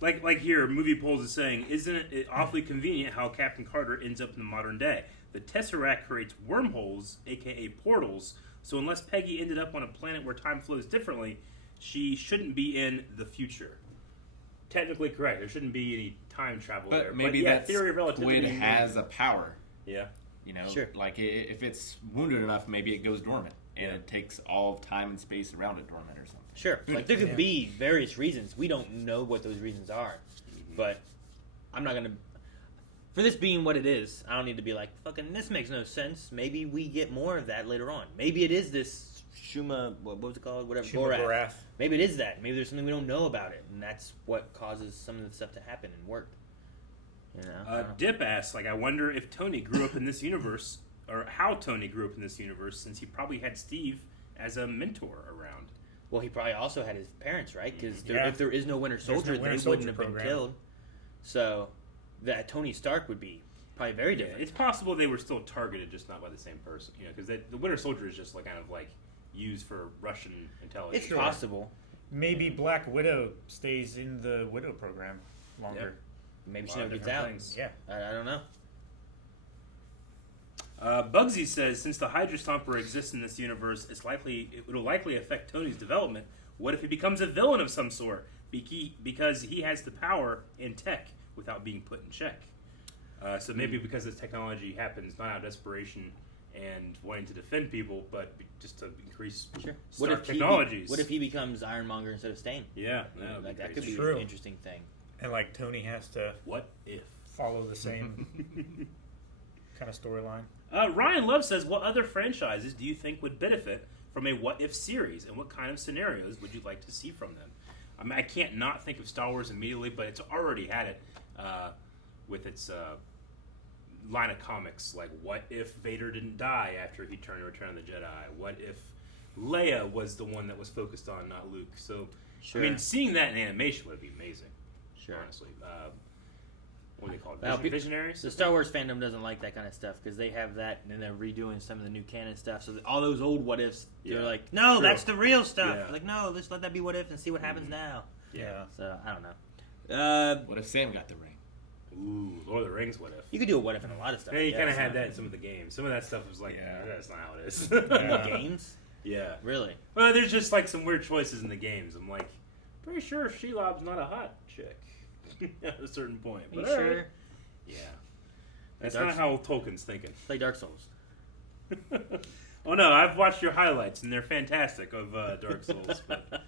Like here, Movie Polls is saying, isn't it awfully convenient how Captain Carter ends up in the modern day? The Tesseract creates wormholes, aka portals, so unless Peggy ended up on a planet where time flows differently, she shouldn't be in the future. Technically correct. There shouldn't be any time travel there. But maybe that theory of relativity squid has a power. Yeah. You know, Sure. like if it's wounded enough, maybe it goes dormant. And it takes all of time and space around it dormant or something. Sure. Like, there could be various reasons. We don't know what those reasons are. But I'm not going to... For this being what it is, I don't need to be like, fucking, this makes no sense. Maybe we get more of that later on. Maybe it is this what was it called? Whatever. Gorath. Maybe it is that. Maybe there's something we don't know about it. And that's what causes some of the stuff to happen and work. You know? Dip asks, like, I wonder if Tony grew up in this universe, or how Tony grew up in this universe, since he probably had Steve as a mentor around. Well, he probably also had his parents, right? Because Yeah. if there is no Winter Soldier, Winter they Soldier wouldn't have program. been killed. So that Tony Stark would be probably very different. It's possible they were still targeted, just not by the same person. You know, because the Winter Soldier is just like kind of like used for Russian intelligence. It's possible. Maybe Black Widow stays in the Widow program longer. Maybe she A lot never of gets out. different things. Yeah. I don't know. Bugsy says, since the Hydra Stomper exists in this universe, it will likely affect Tony's development. What if he becomes a villain of some sort? Because he has the power and tech without being put in check. So maybe because this technology happens not out of desperation and wanting to defend people, but just to increase Stark technologies. What if he becomes Ironmonger instead of Stain? Yeah, that could be True. an interesting thing. And like Tony has to what if follow the same kind of storyline. Ryan Love says, what other franchises do you think would benefit from a what if series, and what kind of scenarios would you like to see from them? I mean, I can't not think of Star Wars immediately, but it's already had it with its line of comics. Like, what if Vader didn't die after he turned Return of the Jedi? What if Leia was the one that was focused on, not Luke? So, Sure. I mean, seeing that in animation would be amazing. Sure. Honestly. What do they call it? Well, Visionaries? The Star Wars fandom doesn't like that kind of stuff because they have that and they're redoing some of the new canon stuff. So all those old what ifs, they're like, no, True. that's the real stuff. Yeah. Like, no, let's let that be what if and see what happens now. Yeah. So I don't know. What if Sam got the ring? Ooh, Lord of the Rings, what if? You could do a what if in a lot of stuff. Yeah, you kind of so- had that in some of the games. Some of that stuff was like, that's not how it is. The games? Yeah. Really? Well, there's just like some weird choices in the games. I'm like, pretty sure Shelob's not a hot chick at a certain point. Are you But all right. sure? Yeah. That's Dark not how Tolkien's thinking. Play Dark Souls. Oh no, I've watched your highlights and they're fantastic of Dark Souls. But...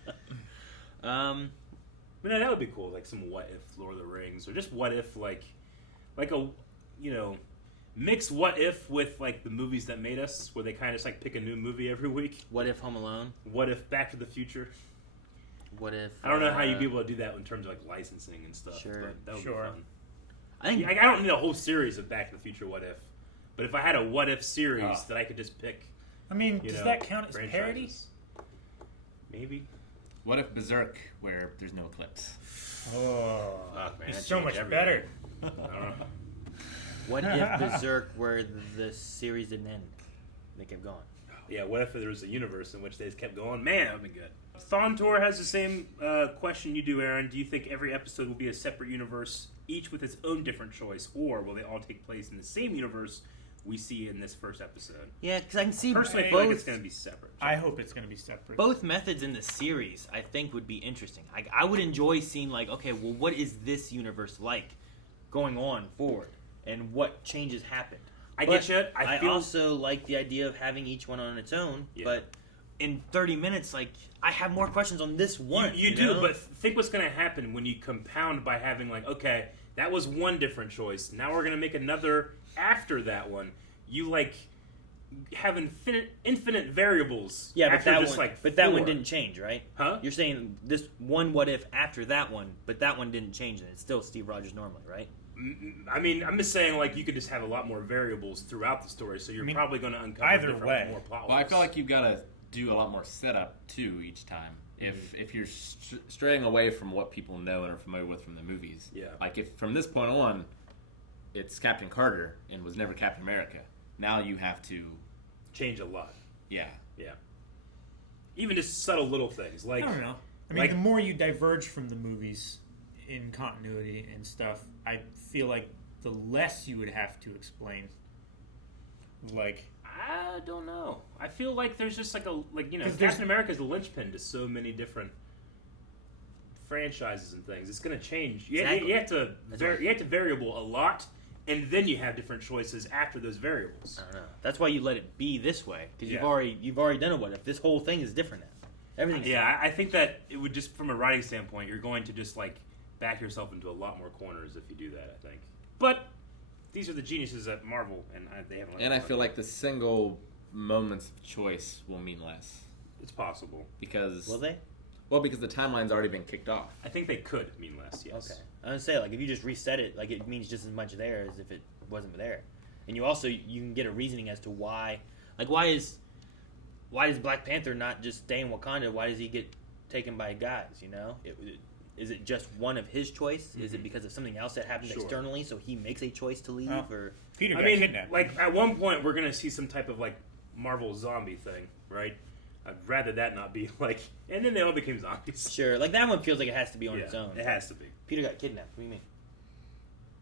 But no, that would be cool. Like some what if Lord of the Rings, or just what if like a, you know, mix what if with like the movies that made us, where they kind of just like pick a new movie every week. What if Home Alone? What if Back to the Future? What if I don't know how you'd be able to do that in terms of like licensing and stuff. Sure. But that would Sure. be fun. I think I don't need a whole series of Back to the Future what if, but if I had a what if series that I could just pick. I mean, you does know, that count as parody? franchises. Maybe. What if Berserk, where there's no eclipse? Oh, Fuck, man, it's that so changed much everything. better. I don't know. What if Berserk where the series didn't end? They kept going. Yeah, what if there was a universe in which they just kept going? Man, that would be good. Thontor has the same question you do, Aaron. Do you think every episode will be a separate universe, each with its own different choice, or will they all take place in the same universe we see in this first episode? Yeah, because I can see Personally, I feel both. like it's going to be separate. I hope it's going to be separate. Both methods in the series, I think, would be interesting. I would enjoy seeing, like, okay, well, what is this universe like going on forward, and what changes happened? I But get you. I feel- also like the idea of having each one on its own, Yeah. but in 30 minutes, like, I have more questions on this one. You do, know? but think what's going to happen when you compound by having, like, okay, that was one different choice. Now we're going to make another after that one. You, like, have infinite variables. Yeah, but after that just one, like but that one 4. didn't change, right? Huh? You're saying this one what if after that one, but that one didn't change, and it's still Steve Rogers normally, right? I mean, I'm just saying, like, you could just have a lot more variables throughout the story, so you're probably going to uncover either different, way. more plot Well, I holes. feel like you've got to do a lot more setup too each time. If you're straying away from what people know and are familiar with from the movies, Yeah. Like if from this point on, it's Captain Carter and was never Captain America. Now you have to change a lot. Yeah. Even just subtle little things, like I don't know. I mean, like- the more you diverge from the movies in continuity and stuff, I feel like the less you would have to explain. Like, I don't know. I feel like there's just like you know, 'Cause there's- Captain America is the linchpin to so many different franchises and things. It's going to change. Exactly. You have to variable a lot, and then you have different choices after those variables. I don't know. That's why you let it be this way, because Yeah. you've already done a what if. This whole thing is different now. Everything's Yeah, I think that it would just, from a writing standpoint, you're going to just like back yourself into a lot more corners if you do that. I think, but these are the geniuses at Marvel, and they haven't. And I feel like the single moments of choice will mean less. It's possible. Because Will they? Well, because the timeline's already been kicked off. I think they could mean less. Yes. Okay. I was gonna say, like, if you just reset it, like, it means just as much there as if it wasn't there. And you can get a reasoning as to why, like, why does Black Panther not just stay in Wakanda? Why does he get taken by guys? You know, is it just one of his choice? Is it because of something else that happened Sure. externally, so he makes a choice to leave? Or Peter I got mean, kidnapped. like at one point we're gonna see some type of like Marvel zombie thing, right? I'd rather that not be like, and then they all became zombies. Sure, like that one feels like it has to be on Yeah, its own. it has to be. Peter got kidnapped. What do you mean?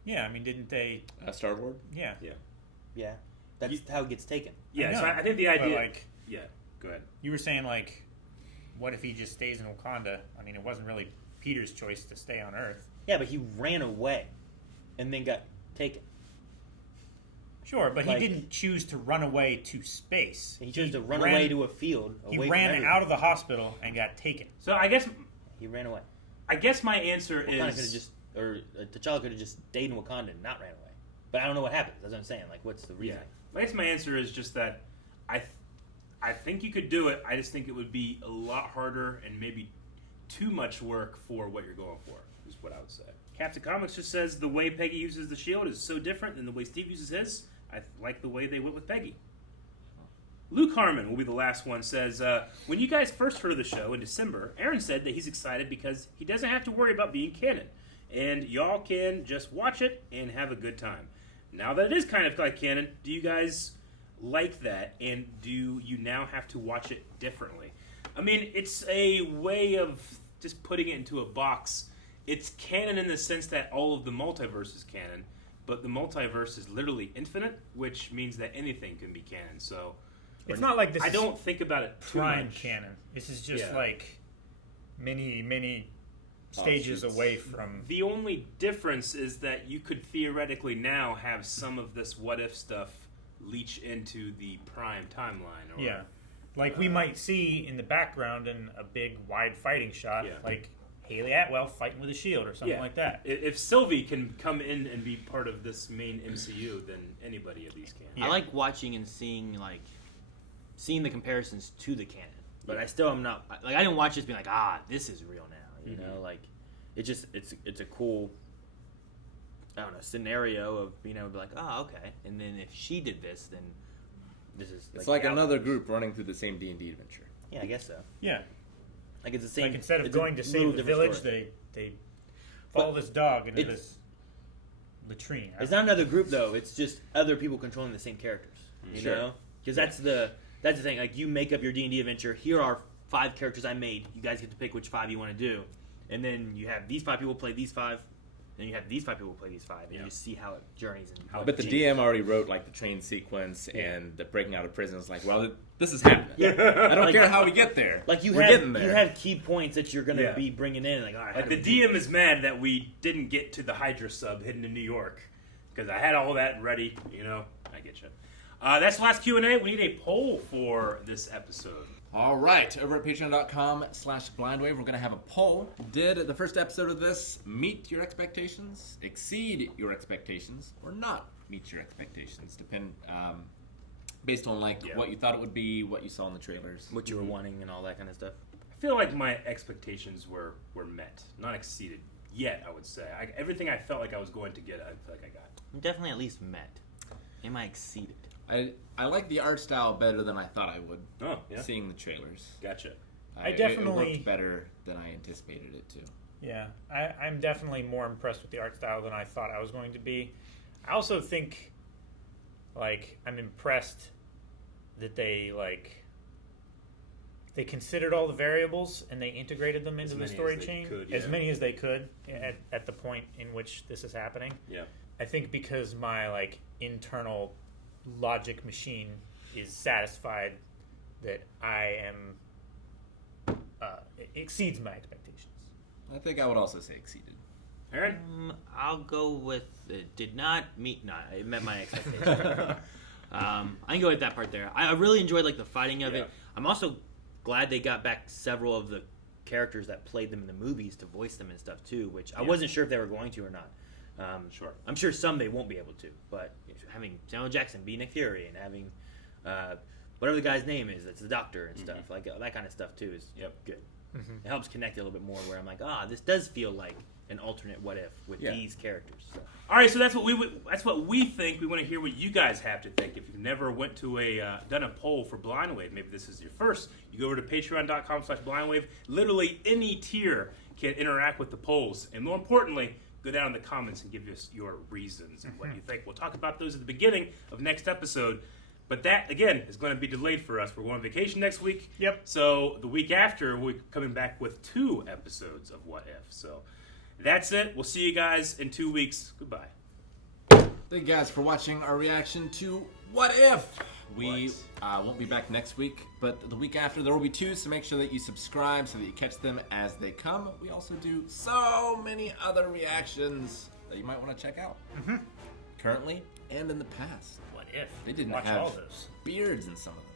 Yeah, I mean, didn't they? Star-Lord? Yeah. Yeah, that's how it gets taken. Yeah, know, so I think the but, idea. like, yeah, go ahead. you were saying, like, what if he just stays in Wakanda? I mean, it wasn't really Peter's choice to stay on Earth. Yeah, but he ran away, and then got taken. Sure, but Like- he didn't choose to run away to space. He chose to run away to a field. He away ran from everyone. out of the hospital and got taken. So I guess He ran away. I guess my answer Wakanda could have is just, or T'Challa could have just stayed in Wakanda and not ran away. But I don't know what happened. That's what I'm saying. Like, what's the reason? I guess my answer is just that I think you could do it. I just think it would be a lot harder and maybe too much work for what you're going for. Is what I would say. Captain Comics just says the way Peggy uses the shield is so different than the way Steve uses his. I like the way they went with Peggy. Luke Harmon will be the last one. Says, when you guys first heard of the show in December, Aaron said that he's excited because he doesn't have to worry about being canon. And y'all can just watch it and have a good time. Now that it is kind of like canon, do you guys like that? And do you now have to watch it differently? I mean, it's a way of just putting it into a box. It's canon in the sense that all of the multiverse is canon, but the multiverse is literally infinite, which means that anything can be canon. So It's not like this I is don't think about it too prime much. canon. This is just Yeah. like many stages Offshoots. away from. The only difference is that you could theoretically now have some of this what if stuff leach into the prime timeline. Or, Yeah, like we might see in the background in a big wide fighting shot, Yeah. like Haley Atwell fighting with a shield or something like that. If Sylvie can come in and be part of this main MCU, then anybody of these can. I like watching and seeing the comparisons to the canon, but I still am not like I didn't watch this being like this is real now. You know, like it's a cool I don't know scenario of being able to be like okay, and then if she did this, then this is It's like another group running through the same D&D adventure. Yeah, I guess so. Yeah. Like it's the same. Like instead of it's a going to little save the different village, story. they follow this dog into it's- this latrine. It's not another group though. It's just other people controlling the same characters. You Sure. know, because that's the thing. Like you make up your D&D adventure. Here are 5 characters I made. You guys get to pick which 5 you want to do, and then you have these 5 people play these 5. Then you have these 5 people play these 5, and you just see how it journeys and how. But the it changes. DM already wrote like the train sequence and the breaking out of prison. It's like, well, this is happening. I don't Like- care how we get there. Like We're getting there. you have key points that you're gonna Yeah. be bringing in. Like, all right, Like how the do we do DM is mad that we didn't get to the Hydra sub hidden in New York because I had all that ready. You know, I get you. That's the last Q&A. We need a poll for this episode. All right, over at patreon.com/blindwave, we're going to have a poll. Did the first episode of this meet your expectations, exceed your expectations, or not meet your expectations? Based on what you thought it would be, what you saw in the trailers, what you were wanting, and all that kind of stuff. I feel like my expectations were met, not exceeded yet. I would say everything I felt like I was going to get, I feel like I got. Definitely at least met. Am I exceeded? I like the art style better than I thought I would. Oh, yeah. Seeing the trailers. Gotcha. I definitely it worked better than I anticipated it to. Yeah, I'm definitely more impressed with the art style than I thought I was going to be. I also think, I'm impressed that they considered all the variables and they integrated them into the story chain as many as they could at the point in which this is happening. Yeah, I think because my internal logic machine is satisfied that I am exceeds my expectations. I think I would also say exceeded. Aaron? I'll go with it did not meet. No, it met my expectations. I can go with that part there. I really enjoyed the fighting of it. I'm also glad they got back several of the characters that played them in the movies to voice them and stuff too, which I wasn't sure if they were going to or not. Sure. I'm sure some they won't be able to, but having Samuel Jackson be Nick Fury and having whatever the guy's name is, that's the Doctor and stuff, that kind of stuff too is good. Mm-hmm. It helps connect it a little bit more where I'm like, this does feel like an alternate what if with these characters. So. All right, so that's what we think. We want to hear what you guys have to think. If you've never went to done a poll for Blindwave, maybe this is your first. You go over to patreon.com/blindwave. Literally any tier can interact with the polls, and more importantly, go down in the comments and give us your reasons and what you think. We'll talk about those at the beginning of next episode. But that, again, is going to be delayed for us. We're going on vacation next week. Yep. So the week after, we're coming back with 2 episodes of What If. So that's it. We'll see you guys in 2 weeks. Goodbye. Thank you guys for watching our reaction to What If. We won't be back next week, but the week after there will be 2, so make sure that you subscribe so that you catch them as they come. We also do so many other reactions that you might want to check out. Currently and in the past. What if? They didn't Watch have all those. beards in some of them.